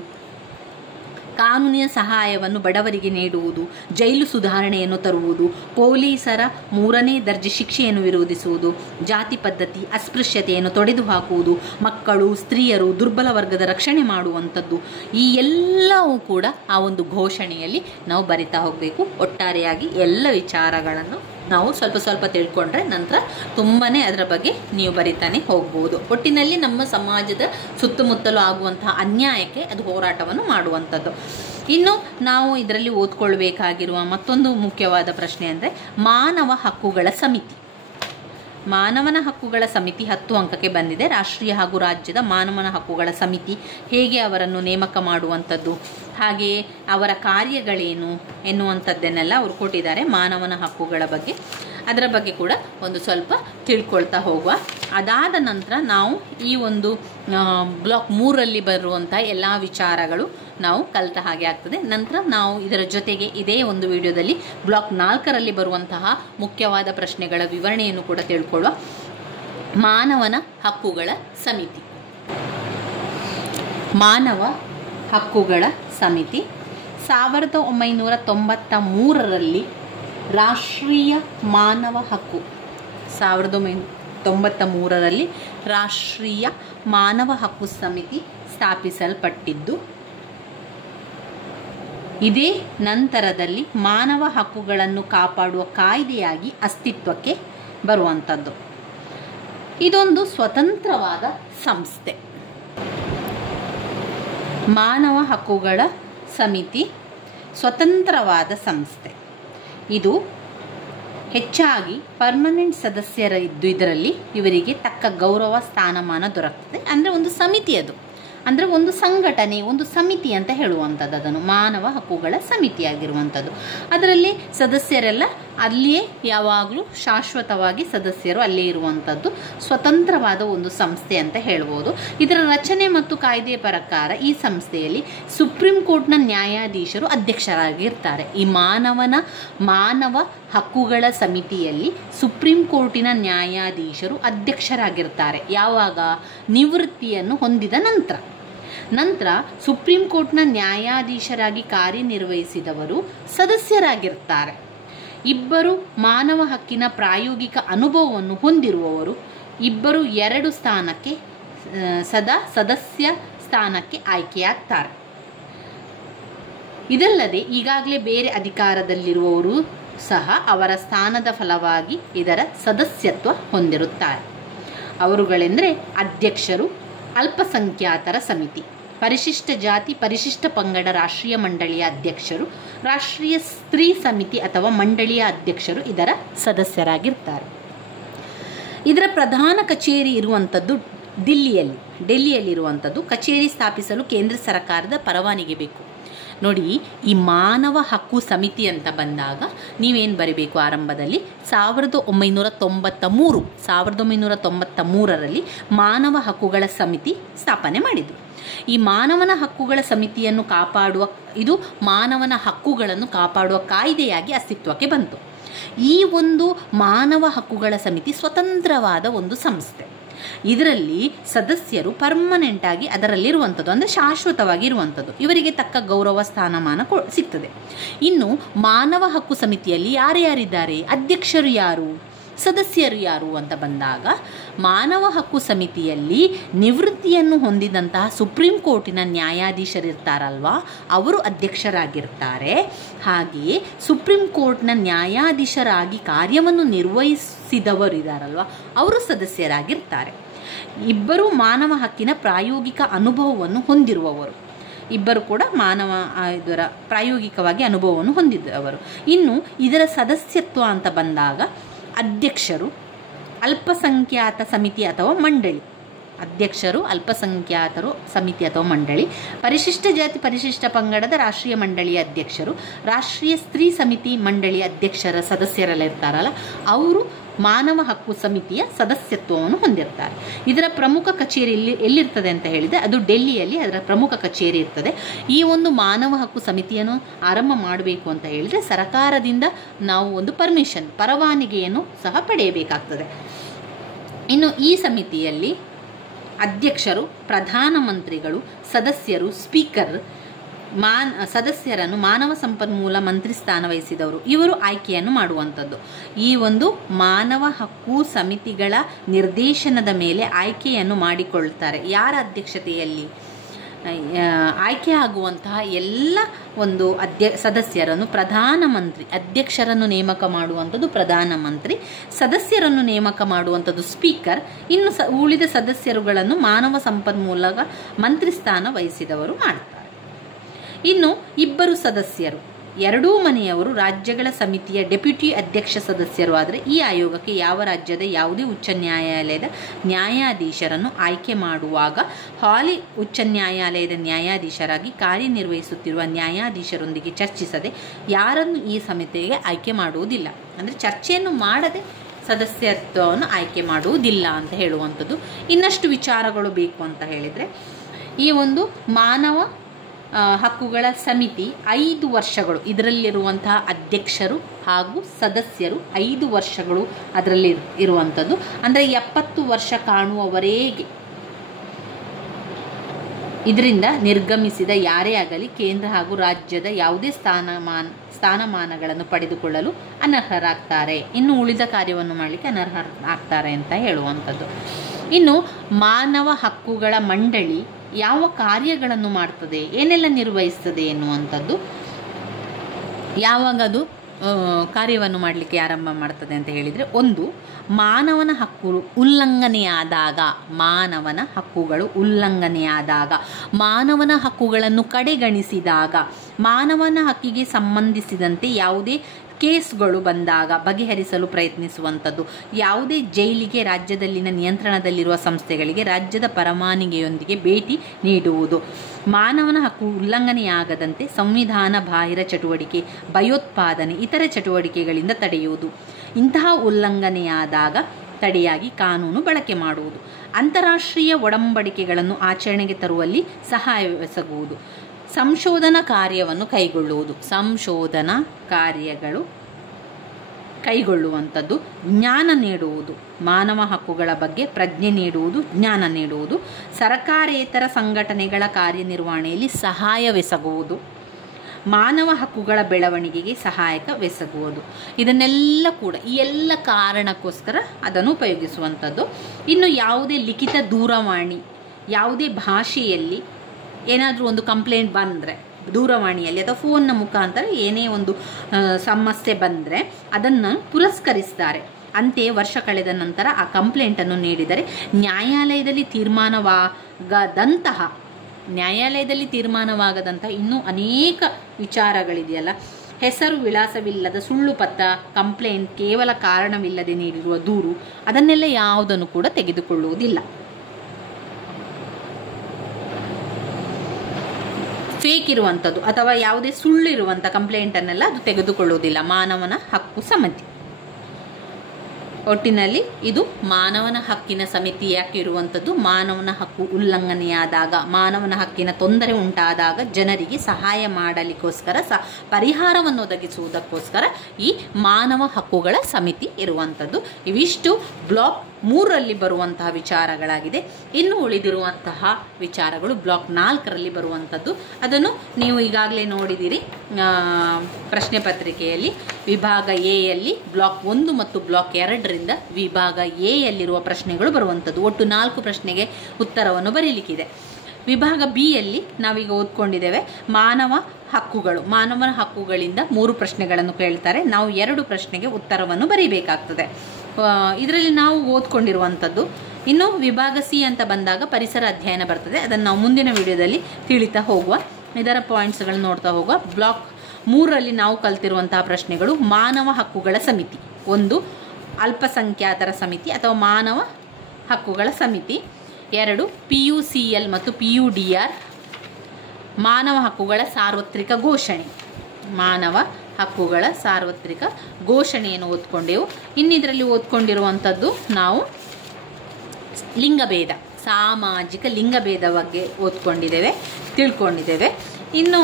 ಕಾನೂನಿನ ಸಹಾಯವನ್ನು ಬಡವರಿಗೆ ನೀಡುವುದು, ಜೈಲು ಸುಧಾರಣೆಯನ್ನು ತರುವುದು, ಪೊಲೀಸರ 3ನೇ ದರ್ಜೆ ಶಿಕ್ಷೆಯನ್ನು ವಿರೋಧಿಸುವುದು, ಜಾತಿ ಪದ್ಧತಿ ಅಸ್ಪೃಶ್ಯತೆಯನ್ನು ತೊಡೆದು ಹಾಕುವುದು, ಮಕ್ಕಳು, ಸ್ತ್ರೀಯರು, ದುರ್ಬಲ ವರ್ಗದ ರಕ್ಷಣೆ ಮಾಡುವಂಥದ್ದು. ಈ ಎಲ್ಲವೂ ಕೂಡ ಆ ಒಂದು ಘೋಷಣೆಯಲ್ಲಿ ನಾವು ಬರಿತಾ ಹೋಗಬೇಕು. ಒಟ್ಟಾರೆಯಾಗಿ ಎಲ್ಲ ವಿಚಾರಗಳನ್ನು ನಾವು ಸ್ವಲ್ಪ ಸ್ವಲ್ಪ ತಿಳ್ಕೊಂಡ್ರೆ ನಂತರ ತುಂಬಾ ಅದರ ಬಗ್ಗೆ ನೀವು ಬರಿತಾನೆ ಹೋಗ್ಬೋದು. ಒಟ್ಟಿನಲ್ಲಿ ನಮ್ಮ ಸಮಾಜದ ಸುತ್ತಮುತ್ತಲೂ ಆಗುವಂತಹ ಅನ್ಯಾಯಕ್ಕೆ ಅದು ಹೋರಾಟವನ್ನು ಮಾಡುವಂಥದ್ದು. ಇನ್ನು ನಾವು ಇದರಲ್ಲಿ ಓದ್ಕೊಳ್ಬೇಕಾಗಿರುವ ಮತ್ತೊಂದು ಮುಖ್ಯವಾದ ಪ್ರಶ್ನೆ ಅಂದರೆ ಮಾನವ ಹಕ್ಕುಗಳ ಸಮಿತಿ. ಮಾನವನ ಹಕ್ಕುಗಳ ಸಮಿತಿ 10 ಅಂಕಕ್ಕೆ ಬಂದಿದೆ. ರಾಷ್ಟ್ರೀಯ ಹಾಗೂ ರಾಜ್ಯದ ಮಾನವನ ಹಕ್ಕುಗಳ ಸಮಿತಿ ಹೇಗೆ ಅವರನ್ನು ನೇಮಕ ಮಾಡುವಂಥದ್ದು, ಹಾಗೆಯೇ ಅವರ ಕಾರ್ಯಗಳೇನು ಎನ್ನುವಂಥದ್ದನ್ನೆಲ್ಲ ಅವರು ಕೊಟ್ಟಿದ್ದಾರೆ ಮಾನವನ ಹಕ್ಕುಗಳ ಬಗ್ಗೆ. ಅದರ ಬಗ್ಗೆ ಕೂಡ ಒಂದು ಸ್ವಲ್ಪ ತಿಳ್ಕೊಳ್ತಾ ಹೋಗುವ. ಅದಾದ ನಂತರ ನಾವು ಈ ಒಂದು ಬ್ಲಾಕ್ 3ರಲ್ಲಿ ಬರುವಂಥ ಎಲ್ಲ ವಿಚಾರಗಳು ನಾವು ಕಲಿತ ಹಾಗೆ ಆಗ್ತದೆ. ನಂತರ ನಾವು ಇದರ ಜೊತೆಗೆ ಇದೇ ಒಂದು ವಿಡಿಯೋದಲ್ಲಿ ಬ್ಲಾಕ್ 4ರಲ್ಲಿ ಬರುವಂತಹ ಮುಖ್ಯವಾದ ಪ್ರಶ್ನೆಗಳ ವಿವರಣೆಯನ್ನು ಕೂಡ ತಿಳ್ಕೊಳ್ಳುವ. ಮಾನವನ ಹಕ್ಕುಗಳ ಸಮಿತಿ. ಮಾನವ ಹಕ್ಕುಗಳ ಸಮಿತಿ 1993ರಲ್ಲಿ ರಾಷ್ಟ್ರೀಯ ಮಾನವ ಹಕ್ಕು 1993ರಲ್ಲಿ ರಾಷ್ಟ್ರೀಯ ಮಾನವ ಹಕ್ಕು ಸಮಿತಿ ಸ್ಥಾಪಿಸಲ್ಪಟ್ಟಿದ್ದು, ಇದೇ ನಂತರದಲ್ಲಿ ಮಾನವ ಹಕ್ಕುಗಳನ್ನು ಕಾಪಾಡುವ ಕಾಯ್ದೆಯಾಗಿ ಅಸ್ತಿತ್ವಕ್ಕೆ ಬರುವಂಥದ್ದು. ಇದೊಂದು ಸ್ವತಂತ್ರವಾದ ಸಂಸ್ಥೆ. ಮಾನವ ಹಕ್ಕುಗಳ ಸಮಿತಿ ಸ್ವತಂತ್ರವಾದ ಸಂಸ್ಥೆ. ಇದು ಹೆಚ್ಚಾಗಿ ಪರ್ಮನೆಂಟ್ ಸದಸ್ಯರಿದ್ದು ಇದರಲ್ಲಿ ಇವರಿಗೆ ತಕ್ಕ ಗೌರವ ಸ್ಥಾನಮಾನ ದೊರಕ್ತದೆ. ಅಂದರೆ ಒಂದು ಸಮಿತಿ, ಅದು ಅಂದರೆ ಒಂದು ಸಂಘಟನೆ, ಒಂದು ಸಮಿತಿ ಅಂತ ಹೇಳುವಂಥದ್ದು. ಅದನ್ನು ಮಾನವ ಹಕ್ಕುಗಳ ಸಮಿತಿಯಾಗಿರುವಂಥದ್ದು. ಅದರಲ್ಲಿ ಸದಸ್ಯರೆಲ್ಲ ಅಲ್ಲಿಯೇ ಯಾವಾಗಲೂ ಶಾಶ್ವತವಾಗಿ ಸದಸ್ಯರು ಅಲ್ಲೇ ಇರುವಂಥದ್ದು ಸ್ವತಂತ್ರವಾದ ಒಂದು ಸಂಸ್ಥೆ ಅಂತ ಹೇಳ್ಬೋದು. ಇದರ ರಚನೆ ಮತ್ತು ಕಾಯ್ದೆಯ ಪ್ರಕಾರ ಈ ಸಂಸ್ಥೆಯಲ್ಲಿ ಸುಪ್ರೀಂ ಕೋರ್ಟ್ನ ನ್ಯಾಯಾಧೀಶರು ಅಧ್ಯಕ್ಷರಾಗಿರ್ತಾರೆ. ಈ ಮಾನವ ಹಕ್ಕುಗಳ ಸಮಿತಿಯಲ್ಲಿ ಸುಪ್ರೀಂ ಕೋರ್ಟಿನ ನ್ಯಾಯಾಧೀಶರು ಅಧ್ಯಕ್ಷರಾಗಿರ್ತಾರೆ. ಯಾವಾಗ? ನಿವೃತ್ತಿಯನ್ನು ಹೊಂದಿದ ನಂತರ ಸುಪ್ರೀಂ ಕೋರ್ಟ್ನ ನ್ಯಾಯಾಧೀಶರಾಗಿ ಕಾರ್ಯನಿರ್ವಹಿಸಿದವರು ಸದಸ್ಯರಾಗಿರ್ತಾರೆ. ಇಬ್ಬರು ಮಾನವ ಹಕ್ಕಿನ ಪ್ರಾಯೋಗಿಕ ಅನುಭವವನ್ನು ಹೊಂದಿರುವವರು, ಇಬ್ಬರು 2 ಸ್ಥಾನಕ್ಕೆ ಸದಸ್ಯ ಸ್ಥಾನಕ್ಕೆ ಆಯ್ಕೆಯಾಗ್ತಾರೆ. ಇದಲ್ಲದೆ ಈಗಾಗಲೇ ಬೇರೆ ಅಧಿಕಾರದಲ್ಲಿರುವವರು ಸಹ ಅವರ ಸ್ಥಾನದ ಫಲವಾಗಿ ಇದರ ಸದಸ್ಯತ್ವ ಹೊಂದಿರುತ್ತಾರೆ. ಅವರುಗಳೆಂದರೆ ಅಧ್ಯಕ್ಷರು, ಅಲ್ಪಸಂಖ್ಯಾತರ ಸಮಿತಿ, ಪರಿಶಿಷ್ಟ ಜಾತಿ ಪರಿಶಿಷ್ಟ ಪಂಗಡ ರಾಷ್ಟ್ರೀಯ ಮಂಡಳಿಯ ಅಧ್ಯಕ್ಷರು, ರಾಷ್ಟ್ರೀಯ ಸ್ತ್ರೀ ಸಮಿತಿ ಅಥವಾ ಮಂಡಳಿಯ ಅಧ್ಯಕ್ಷರು ಇದರ ಸದಸ್ಯರಾಗಿರ್ತಾರೆ. ಇದರ ಪ್ರಧಾನ ಕಚೇರಿ ಇರುವಂಥದ್ದು ಡೆಲ್ಲಿಯಲ್ಲಿರುವಂಥದ್ದು. ಕಚೇರಿ ಸ್ಥಾಪಿಸಲು ಕೇಂದ್ರ ಸರ್ಕಾರದ ಪರವಾನಗಿ ಬೇಕು. ನೋಡಿ, ಈ ಮಾನವ ಹಕ್ಕು ಸಮಿತಿ ಅಂತ ಬಂದಾಗ ನೀವೇನು ಬರೀಬೇಕು? ಆರಂಭದಲ್ಲಿ 1993ರಲ್ಲಿ ಮಾನವ ಹಕ್ಕುಗಳ ಸಮಿತಿ ಸ್ಥಾಪನೆ ಮಾಡಿದರು. ಈ ಮಾನವನ ಹಕ್ಕುಗಳ ಸಮಿತಿಯನ್ನು ಇದು ಮಾನವನ ಹಕ್ಕುಗಳನ್ನು ಕಾಪಾಡುವ ಕಾಯ್ದೆಯಾಗಿ ಅಸ್ತಿತ್ವಕ್ಕೆ ಬಂತು. ಈ ಒಂದು ಮಾನವ ಹಕ್ಕುಗಳ ಸಮಿತಿ ಸ್ವತಂತ್ರವಾದ ಒಂದು ಸಂಸ್ಥೆ. ಇದರಲ್ಲಿ ಸದಸ್ಯರು ಪರ್ಮನೆಂಟ್ ಆಗಿ ಅದರಲ್ಲಿರುವಂಥದ್ದು, ಅಂದರೆ ಶಾಶ್ವತವಾಗಿ ಇರುವಂಥದ್ದು. ಇವರಿಗೆ ತಕ್ಕ ಗೌರವ ಸ್ಥಾನಮಾನ ಸಿಗ್ತದೆ. ಇನ್ನು ಮಾನವ ಹಕ್ಕು ಸಮಿತಿಯಲ್ಲಿ ಯಾರ್ಯಾರಿದ್ದಾರೆ? ಅಧ್ಯಕ್ಷರು ಯಾರು? ಸದಸ್ಯರು ಯಾರು ಅಂತ ಬಂದಾಗ ಮಾನವ ಹಕ್ಕು ಸಮಿತಿಯಲ್ಲಿ ನಿವೃತ್ತಿಯನ್ನು ಹೊಂದಿದಂತಹ ಸುಪ್ರೀಂ ಕೋರ್ಟಿನ ನ್ಯಾಯಾಧೀಶರಿರ್ತಾರಲ್ವಾ, ಅವರು ಅಧ್ಯಕ್ಷರಾಗಿರ್ತಾರೆ. ಹಾಗೆಯೇ ಸುಪ್ರೀಂ ಕೋರ್ಟ್ನ ನ್ಯಾಯಾಧೀಶರಾಗಿ ಕಾರ್ಯವನ್ನು ನಿರ್ವಹಿಸಿದವರು ಇದ್ದಾರಲ್ವ, ಅವರು ಸದಸ್ಯರಾಗಿರ್ತಾರೆ. ಇಬ್ಬರೂ ಮಾನವ ಹಕ್ಕಿನ ಪ್ರಾಯೋಗಿಕ ಅನುಭವವನ್ನು ಹೊಂದಿರುವವರು. ಇಬ್ಬರು ಕೂಡ ಇದರ ಪ್ರಾಯೋಗಿಕವಾಗಿ ಅನುಭವವನ್ನು ಹೊಂದಿದ್ದವರು. ಇನ್ನು ಇದರ ಸದಸ್ಯತ್ವ ಅಂತ ಬಂದಾಗ ಅಧ್ಯಕ್ಷರು ಅಲ್ಪಸಂಖ್ಯಾತ ಸಮಿತಿ ಅಥವಾ ಮಂಡಳಿ, ಅಧ್ಯಕ್ಷರು ಅಲ್ಪಸಂಖ್ಯಾತರು ಸಮಿತಿ ಅಥವಾ ಮಂಡಳಿ, ಪರಿಶಿಷ್ಟ ಜಾತಿ ಪರಿಶಿಷ್ಟ ಪಂಗಡದ ರಾಷ್ಟ್ರೀಯ ಮಂಡಳಿಯ ಅಧ್ಯಕ್ಷರು, ರಾಷ್ಟ್ರೀಯ ಸ್ತ್ರೀ ಸಮಿತಿ ಮಂಡಳಿಯ ಅಧ್ಯಕ್ಷರ ಸದಸ್ಯರೆಲ್ಲ ಇರ್ತಾರಲ್ಲ, ಅವರು ಮಾನವ ಹಕ್ಕು ಸಮಿತಿಯ ಸದಸ್ಯತ್ವವನ್ನು ಹೊಂದಿರ್ತಾರೆ. ಇದರ ಪ್ರಮುಖ ಕಚೇರಿ ಎಲ್ಲಿರ್ತದೆ ಅಂತ ಹೇಳಿದರೆ ಅದು ಡೆಲ್ಲಿಯಲ್ಲಿ ಅದರ ಪ್ರಮುಖ ಕಚೇರಿ ಇರ್ತದೆ. ಈ ಒಂದು ಮಾನವ ಹಕ್ಕು ಸಮಿತಿಯನ್ನು ಆರಂಭ ಮಾಡಬೇಕು ಅಂತ ಹೇಳಿದರೆ ಸರ್ಕಾರದಿಂದ ನಾವು ಒಂದು ಪರವಾನಗಿಯನ್ನು ಸಹ ಪಡೆಯಬೇಕಾಗ್ತದೆ. ಇನ್ನು ಈ ಸಮಿತಿಯಲ್ಲಿ ಅಧ್ಯಕ್ಷರು, ಪ್ರಧಾನಮಂತ್ರಿಗಳು, ಸದಸ್ಯರು, ಸ್ಪೀಕರ್, ಸದಸ್ಯರನ್ನು ಮಾನವ ಸಂಪನ್ಮೂಲ ಮಂತ್ರಿ ಸ್ಥಾನ ವಹಿಸಿದವರು ಇವರು ಆಯ್ಕೆಯನ್ನು ಮಾಡುವಂಥದ್ದು. ಈ ಒಂದು ಮಾನವ ಹಕ್ಕು ಸಮಿತಿಗಳ ನಿರ್ದೇಶನದ ಮೇಲೆ ಆಯ್ಕೆಯನ್ನು ಮಾಡಿಕೊಳ್ತಾರೆ. ಯಾರ ಅಧ್ಯಕ್ಷತೆಯಲ್ಲಿ? ಆಯ್ಕೆ ಆಗುವಂತಹ ಎಲ್ಲ ಒಂದು ಸದಸ್ಯರನ್ನು ಪ್ರಧಾನಮಂತ್ರಿ, ಅಧ್ಯಕ್ಷರನ್ನು ನೇಮಕ ಮಾಡುವಂಥದ್ದು ಪ್ರಧಾನಮಂತ್ರಿ, ಸದಸ್ಯರನ್ನು ನೇಮಕ ಮಾಡುವಂಥದ್ದು ಸ್ಪೀಕರ್, ಇನ್ನು ಉಳಿದ ಸದಸ್ಯರುಗಳನ್ನು ಮಾನವ ಸಂಪನ್ಮೂಲ ಮಂತ್ರಿ ಸ್ಥಾನ ವಹಿಸಿದವರು ಮಾಡ್ತಾರೆ. ಇನ್ನು ಇಬ್ಬರು ಸದಸ್ಯರು, ಎರಡೂ ಮನೆಯವರು ರಾಜ್ಯಗಳ ಸಮಿತಿಯ ಡೆಪ್ಯೂಟಿ ಅಧ್ಯಕ್ಷ ಸದಸ್ಯರು ಆದರೆ ಈ ಆಯೋಗಕ್ಕೆ ಯಾವ ರಾಜ್ಯದ ಯಾವುದೇ ಉಚ್ಚ ನ್ಯಾಯಾಲಯದ ನ್ಯಾಯಾಧೀಶರನ್ನು ಆಯ್ಕೆ ಮಾಡುವಾಗ ಹಾಲಿ ಉಚ್ಚ ನ್ಯಾಯಾಲಯದ ನ್ಯಾಯಾಧೀಶರಾಗಿ ಕಾರ್ಯನಿರ್ವಹಿಸುತ್ತಿರುವ ನ್ಯಾಯಾಧೀಶರೊಂದಿಗೆ ಚರ್ಚಿಸದೆ ಯಾರನ್ನು ಈ ಸಮಿತಿಗೆ ಆಯ್ಕೆ ಮಾಡುವುದಿಲ್ಲ. ಅಂದರೆ ಚರ್ಚೆಯನ್ನು ಮಾಡದೆ ಸದಸ್ಯತ್ವವನ್ನು ಆಯ್ಕೆ ಮಾಡುವುದಿಲ್ಲ ಅಂತ ಹೇಳುವಂಥದ್ದು. ಇನ್ನಷ್ಟು ವಿಚಾರಗಳು ಬೇಕು ಅಂತ ಹೇಳಿದರೆ ಈ ಒಂದು ಮಾನವ ಹಕ್ಕುಗಳ ಸಮಿತಿ 5 ವರ್ಷಗಳು, ಇದರಲ್ಲಿರುವಂತಹ ಅಧ್ಯಕ್ಷರು ಹಾಗೂ ಸದಸ್ಯರು 5 ವರ್ಷಗಳು ಅದರಲ್ಲಿ ಇರುವಂಥದ್ದು. ಅಂದರೆ 70 ವರ್ಷ ಕಾಣುವವರೆಗೆ ಇದರಿಂದ ನಿರ್ಗಮಿಸಿದ ಯಾರೇ ಆಗಲಿ ಕೇಂದ್ರ ಹಾಗೂ ರಾಜ್ಯದ ಯಾವುದೇ ಸ್ಥಾನಮಾನಗಳನ್ನು ಪಡೆದುಕೊಳ್ಳಲು ಅನರ್ಹರಾಗ್ತಾರೆ. ಇನ್ನು ಉಳಿದ ಕಾರ್ಯವನ್ನು ಮಾಡಲಿಕ್ಕೆ ಅನರ್ಹರಾಗ್ತಾರೆ ಅಂತ ಹೇಳುವಂಥದ್ದು. ಇನ್ನು ಮಾನವ ಹಕ್ಕುಗಳ ಮಂಡಳಿ ಯಾವ ಕಾರ್ಯಗಳನ್ನು ಮಾಡ್ತದೆ, ಏನೆಲ್ಲ ನಿರ್ವಹಿಸ್ತದೆ ಎನ್ನುವಂಥದ್ದು, ಯಾವಾಗ ಅದು ಕಾರ್ಯವನ್ನು ಮಾಡಲಿಕ್ಕೆ ಆರಂಭ ಮಾಡ್ತದೆ ಅಂತ ಹೇಳಿದರೆ, ಒಂದು, ಮಾನವನ ಹಕ್ಕುಗಳು ಉಲ್ಲಂಘನೆಯಾದಾಗ, ಮಾನವನ ಹಕ್ಕುಗಳು ಉಲ್ಲಂಘನೆಯಾದಾಗ, ಮಾನವನ ಹಕ್ಕುಗಳನ್ನು ಕಡೆಗಣಿಸಿದಾಗ, ಮಾನವನ ಹಕ್ಕಿಗೆ ಸಂಬಂಧಿಸಿದಂತೆ ಯಾವುದೇ ಕೇಸ್ಗಳು ಬಂದಾಗ ಬಗೆಹರಿಸಲು ಪ್ರಯತ್ನಿಸುವಂಥದ್ದು, ಯಾವುದೇ ಜೈಲಿಗೆ ರಾಜ್ಯದಲ್ಲಿನ ನಿಯಂತ್ರಣದಲ್ಲಿರುವ ಸಂಸ್ಥೆಗಳಿಗೆ ರಾಜ್ಯದ ಪರವಾನಗಿಯೊಂದಿಗೆ ಭೇಟಿ ನೀಡುವುದು, ಮಾನವನ ಹಕ್ಕು ಉಲ್ಲಂಘನೆಯಾಗದಂತೆ ಸಂವಿಧಾನ ಬಾಹಿರ ಚಟುವಟಿಕೆ, ಭಯೋತ್ಪಾದನೆ, ಇತರೆ ಚಟುವಟಿಕೆಗಳಿಂದ ತಡೆಯುವುದು, ಇಂತಹ ಉಲ್ಲಂಘನೆಯಾದಾಗ ತಡೆಯಾಗಿ ಕಾನೂನು ಬಳಕೆ ಮಾಡುವುದು, ಅಂತಾರಾಷ್ಟ್ರೀಯ ಒಡಂಬಡಿಕೆಗಳನ್ನು ಆಚರಣೆಗೆ ತರುವಲ್ಲಿ ಸಹಾಯವೆಸಗುವುದು, ಸಂಶೋಧನಾ ಕಾರ್ಯವನ್ನು ಕೈಗೊಳ್ಳುವುದು, ಸಂಶೋಧನಾ ಕಾರ್ಯಗಳು ಕೈಗೊಳ್ಳುವಂಥದ್ದು, ಜ್ಞಾನ ನೀಡುವುದು, ಮಾನವ ಹಕ್ಕುಗಳ ಬಗ್ಗೆ ಪ್ರಜ್ಞೆ ನೀಡುವುದು, ಜ್ಞಾನ ನೀಡುವುದು, ಸರ್ಕಾರೇತರ ಸಂಘಟನೆಗಳ ಕಾರ್ಯನಿರ್ವಹಣೆಯಲ್ಲಿ ಸಹಾಯವೆಸಗುವುದು, ಮಾನವ ಹಕ್ಕುಗಳ ಬೆಳವಣಿಗೆಗೆ ಸಹಾಯಕವೆಸಗುವುದು. ಇದನ್ನೆಲ್ಲ ಕೂಡ ಈ ಎಲ್ಲ ಕಾರಣಕ್ಕೋಸ್ಕರ ಅದನ್ನು ಉಪಯೋಗಿಸುವಂಥದ್ದು. ಇನ್ನು ಯಾವುದೇ ಲಿಖಿತ ದೂರವಾಣಿ, ಯಾವುದೇ ಭಾಷೆಯಲ್ಲಿ ಏನಾದರೂ ಒಂದು ಕಂಪ್ಲೇಂಟ್ ಬಂದರೆ ದೂರವಾಣಿಯಲ್ಲಿ ಅಥವಾ ಫೋನ್ನ ಮುಖಾಂತರ ಏನೇ ಒಂದು ಸಮಸ್ಯೆ ಬಂದರೆ ಅದನ್ನು ಪುರಸ್ಕರಿಸ್ತಾರೆ. ಅಂತೆಯೇ ವರ್ಷ ಕಳೆದ ನಂತರ ಆ ಕಂಪ್ಲೇಂಟನ್ನು ನೀಡಿದರೆ ನ್ಯಾಯಾಲಯದಲ್ಲಿ ತೀರ್ಮಾನವಾಗದಂತಹ ಇನ್ನೂ ಅನೇಕ ವಿಚಾರಗಳಿದೆಯಲ್ಲ, ಹೆಸರು ವಿಳಾಸವಿಲ್ಲದ ಸುಳ್ಳು ಪತ್ರ, ಕಂಪ್ಲೇಂಟ್, ಕೇವಲ ಕಾರಣವಿಲ್ಲದೆ ನೀಡಿರುವ ದೂರು, ಅದನ್ನೆಲ್ಲ ಯಾವುದನ್ನು ಕೂಡ ತೆಗೆದುಕೊಳ್ಳುವುದಿಲ್ಲ. ಫೇಕ್ ಇರುವಂಥದ್ದು ಅಥವಾ ಯಾವುದೇ ಸುಳ್ಳು ಇರುವಂಥ ಕಂಪ್ಲೇಂಟನ್ನೆಲ್ಲ ಅದು ತೆಗೆದುಕೊಳ್ಳುವುದಿಲ್ಲ ಮಾನವನ ಹಕ್ಕು ಸಮಿತಿ. ಒಟ್ಟಿನಲ್ಲಿ ಇದು ಮಾನವನ ಹಕ್ಕಿನ ಸಮಿತಿ ಯಾಕೆ ಇರುವಂಥದ್ದು? ಮಾನವನ ಹಕ್ಕು ಉಲ್ಲಂಘನೆಯಾದಾಗ, ಮಾನವನ ಹಕ್ಕಿನ ತೊಂದರೆ ಉಂಟಾದಾಗ ಜನರಿಗೆ ಸಹಾಯ ಮಾಡಲಿಕ್ಕೋಸ್ಕರ ಪರಿಹಾರವನ್ನು ಒದಗಿಸುವುದಕ್ಕೋಸ್ಕರ ಈ ಮಾನವ ಹಕ್ಕುಗಳ ಸಮಿತಿ ಇರುವಂಥದ್ದು. ಇವಿಷ್ಟು ಬ್ಲಾಕ್ 3ರಲ್ಲಿ ಬರುವಂತಹ ವಿಚಾರಗಳಾಗಿದೆ. ಇನ್ನು ಉಳಿದಿರುವಂತಹ ವಿಚಾರಗಳು ಬ್ಲಾಕ್ 4ರಲ್ಲಿ ಬರುವಂಥದ್ದು. ಅದನ್ನು ನೀವು ಈಗಾಗಲೇ ನೋಡಿದಿರಿ ಪ್ರಶ್ನೆ ಪತ್ರಿಕೆಯಲ್ಲಿ. ವಿಭಾಗ ಎಯಲ್ಲಿ ಬ್ಲಾಕ್ 1 ಮತ್ತು ಬ್ಲಾಕ್ 2ರಿಂದ ವಿಭಾಗ ಎಯಲ್ಲಿರುವ ಪ್ರಶ್ನೆಗಳು ಬರುವಂಥದ್ದು. ಒಟ್ಟು 4 ಪ್ರಶ್ನೆಗೆ ಉತ್ತರವನ್ನು ಬರೀಲಿಕ್ಕಿದೆ. ವಿಭಾಗ ಬಿಯಲ್ಲಿ ನಾವೀಗ ಓದ್ಕೊಂಡಿದ್ದೇವೆ ಮಾನವ ಹಕ್ಕುಗಳು. ಮಾನವನ ಹಕ್ಕುಗಳಿಂದ 3 ಪ್ರಶ್ನೆಗಳನ್ನು ಕೇಳ್ತಾರೆ. ನಾವು 2 ಪ್ರಶ್ನೆಗೆ ಉತ್ತರವನ್ನು ಬರೀಬೇಕಾಗ್ತದೆ. ಇದರಲ್ಲಿ ನಾವು ಓದ್ಕೊಂಡಿರುವಂಥದ್ದು ಇನ್ನು ವಿಭಾಗ ಸಿ ಅಂತ ಬಂದಾಗ ಪರಿಸರ ಅಧ್ಯಯನ ಬರ್ತದೆ. ಅದನ್ನು ನಾವು ಮುಂದಿನ ವಿಡಿಯೋದಲ್ಲಿ ತಿಳಿತಾ ಹೋಗುವ. ಇದರ ಪಾಯಿಂಟ್ಸ್ಗಳು ನೋಡ್ತಾ ಹೋಗುವ. ಬ್ಲಾಕ್ 3ರಲ್ಲಿ ನಾವು ಕಲ್ತಿರುವಂತಹ ಪ್ರಶ್ನೆಗಳು: ಮಾನವ ಹಕ್ಕುಗಳ ಸಮಿತಿ, 1 ಅಲ್ಪಸಂಖ್ಯಾತರ ಸಮಿತಿ ಅಥವಾ ಮಾನವ ಹಕ್ಕುಗಳ ಸಮಿತಿ, 2 PUCL ಮತ್ತು PUDR ಮಾನವ ಹಕ್ಕುಗಳ ಸಾರ್ವತ್ರಿಕ ಘೋಷಣೆ. ಮಾನವ ಹಕ್ಕುಗಳ ಸಾರ್ವತ್ರಿಕ ಘೋಷಣೆಯನ್ನು ಓದ್ಕೊಂಡೆವು. ಇನ್ನಿದರಲ್ಲಿ ಓದ್ಕೊಂಡಿರುವಂಥದ್ದು ನಾವು ಲಿಂಗಭೇದ, ಸಾಮಾಜಿಕ ಲಿಂಗಭೇದ ಬಗ್ಗೆ ಓದ್ಕೊಂಡಿದ್ದೇವೆ, ತಿಳ್ಕೊಂಡಿದ್ದೇವೆ. ಇನ್ನು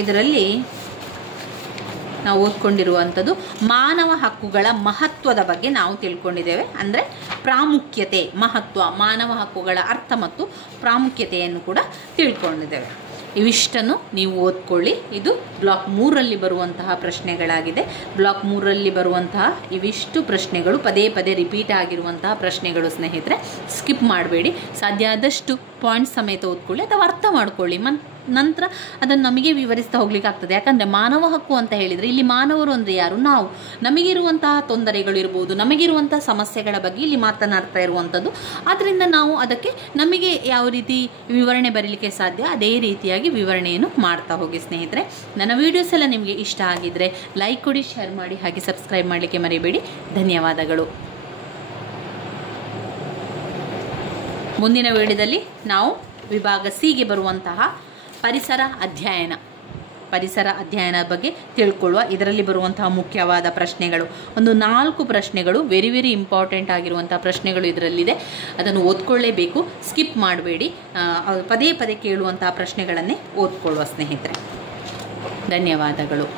ಇದರಲ್ಲಿ ನಾವು ಓದ್ಕೊಂಡಿರುವಂಥದ್ದು ಮಾನವ ಹಕ್ಕುಗಳ ಮಹತ್ವದ ಬಗ್ಗೆ ನಾವು ತಿಳ್ಕೊಂಡಿದ್ದೇವೆ. ಅಂದರೆ ಪ್ರಾಮುಖ್ಯತೆ, ಮಹತ್ವ, ಮಾನವ ಹಕ್ಕುಗಳ ಅರ್ಥ ಮತ್ತು ಪ್ರಾಮುಖ್ಯತೆಯನ್ನು ಕೂಡ ತಿಳ್ಕೊಂಡಿದ್ದೇವೆ. ಇವಿಷ್ಟನ್ನು ನೀವು ಓದ್ಕೊಳ್ಳಿ. ಇದು ಬ್ಲಾಕ್ 3ರಲ್ಲಿ ಬರುವಂತಹ ಪ್ರಶ್ನೆಗಳಾಗಿದೆ. ಬ್ಲಾಕ್ 3ರಲ್ಲಿ ಬರುವಂತಹ ಇವಿಷ್ಟು ಪ್ರಶ್ನೆಗಳು ಪದೇ ಪದೇ ರಿಪೀಟ್ ಆಗಿರುವಂತಹ ಪ್ರಶ್ನೆಗಳು ಸ್ನೇಹಿತರೆ. ಸ್ಕಿಪ್ ಮಾಡಬೇಡಿ. ಸಾಧ್ಯ ಆದಷ್ಟು ಪಾಯಿಂಟ್ ಸಮೇತ ಓದ್ಕೊಳ್ಳಿ ಅಥವಾ ಅರ್ಥ ಮಾಡ್ಕೊಳ್ಳಿ. ನಂತರ ಅದನ್ನು ನಮಗೆ ವಿವರಿಸ್ತಾ ಹೋಗ್ಲಿಕ್ಕೆ ಆಗ್ತದೆ. ಯಾಕಂದರೆ ಮಾನವ ಹಕ್ಕು ಅಂತ ಹೇಳಿದರೆ ಇಲ್ಲಿ ಮಾನವರು ಅಂದರೆ ಯಾರು? ನಾವು. ನಮಗಿರುವಂತಹ ತೊಂದರೆಗಳು ಇರ್ಬೋದು, ನಮಗಿರುವಂತಹ ಸಮಸ್ಯೆಗಳ ಬಗ್ಗೆ ಇಲ್ಲಿ ಮಾತನಾಡ್ತಾ ಇರುವಂಥದ್ದು. ಆದ್ದರಿಂದ ನಾವು ಅದಕ್ಕೆ ನಮಗೆ ಯಾವ ರೀತಿ ವಿವರಣೆ ಬರೀಲಿಕ್ಕೆ ಸಾಧ್ಯ ಅದೇ ರೀತಿಯಾಗಿ ವಿವರಣೆಯನ್ನು ಮಾಡ್ತಾ ಹೋಗಿ ಸ್ನೇಹಿತರೆ. ನನ್ನ ವೀಡಿಯೋಸ್ ಎಲ್ಲ ನಿಮಗೆ ಇಷ್ಟ ಆಗಿದ್ದರೆ ಲೈಕ್ ಕೊಡಿ, ಶೇರ್ ಮಾಡಿ, ಹಾಗೆ ಸಬ್ಸ್ಕ್ರೈಬ್ ಮಾಡಲಿಕ್ಕೆ ಮರಿಬೇಡಿ. ಧನ್ಯವಾದಗಳು. ಮುಂದಿನ ವಿಡಿಯೋದಲ್ಲಿ ನಾವು ವಿಭಾಗ ಸಿಗೆ ಬರುವಂತಹ ಪರಿಸರ ಅಧ್ಯಯನ ಬಗ್ಗೆ ತಿಳ್ಕೊಳ್ಳುವ. ಇದರಲ್ಲಿ ಬರುವಂತಹ ಮುಖ್ಯವಾದ ಪ್ರಶ್ನೆಗಳು ಒಂದು 4 ಪ್ರಶ್ನೆಗಳು, ವೆರಿ ವೆರಿ ಇಂಪಾರ್ಟೆಂಟ್ ಆಗಿರುವಂತಹ ಪ್ರಶ್ನೆಗಳು ಇದರಲ್ಲಿದೆ. ಅದನ್ನು ಓದ್ಕೊಳ್ಳೇಬೇಕು, ಸ್ಕಿಪ್ ಮಾಡಬೇಡಿ. ಪದೇ ಪದೇ ಕೇಳುವಂತಹ ಪ್ರಶ್ನೆಗಳನ್ನೇ ಓದ್ಕೊಳ್ಳುವ ಸ್ನೇಹಿತರೆ. ಧನ್ಯವಾದಗಳು.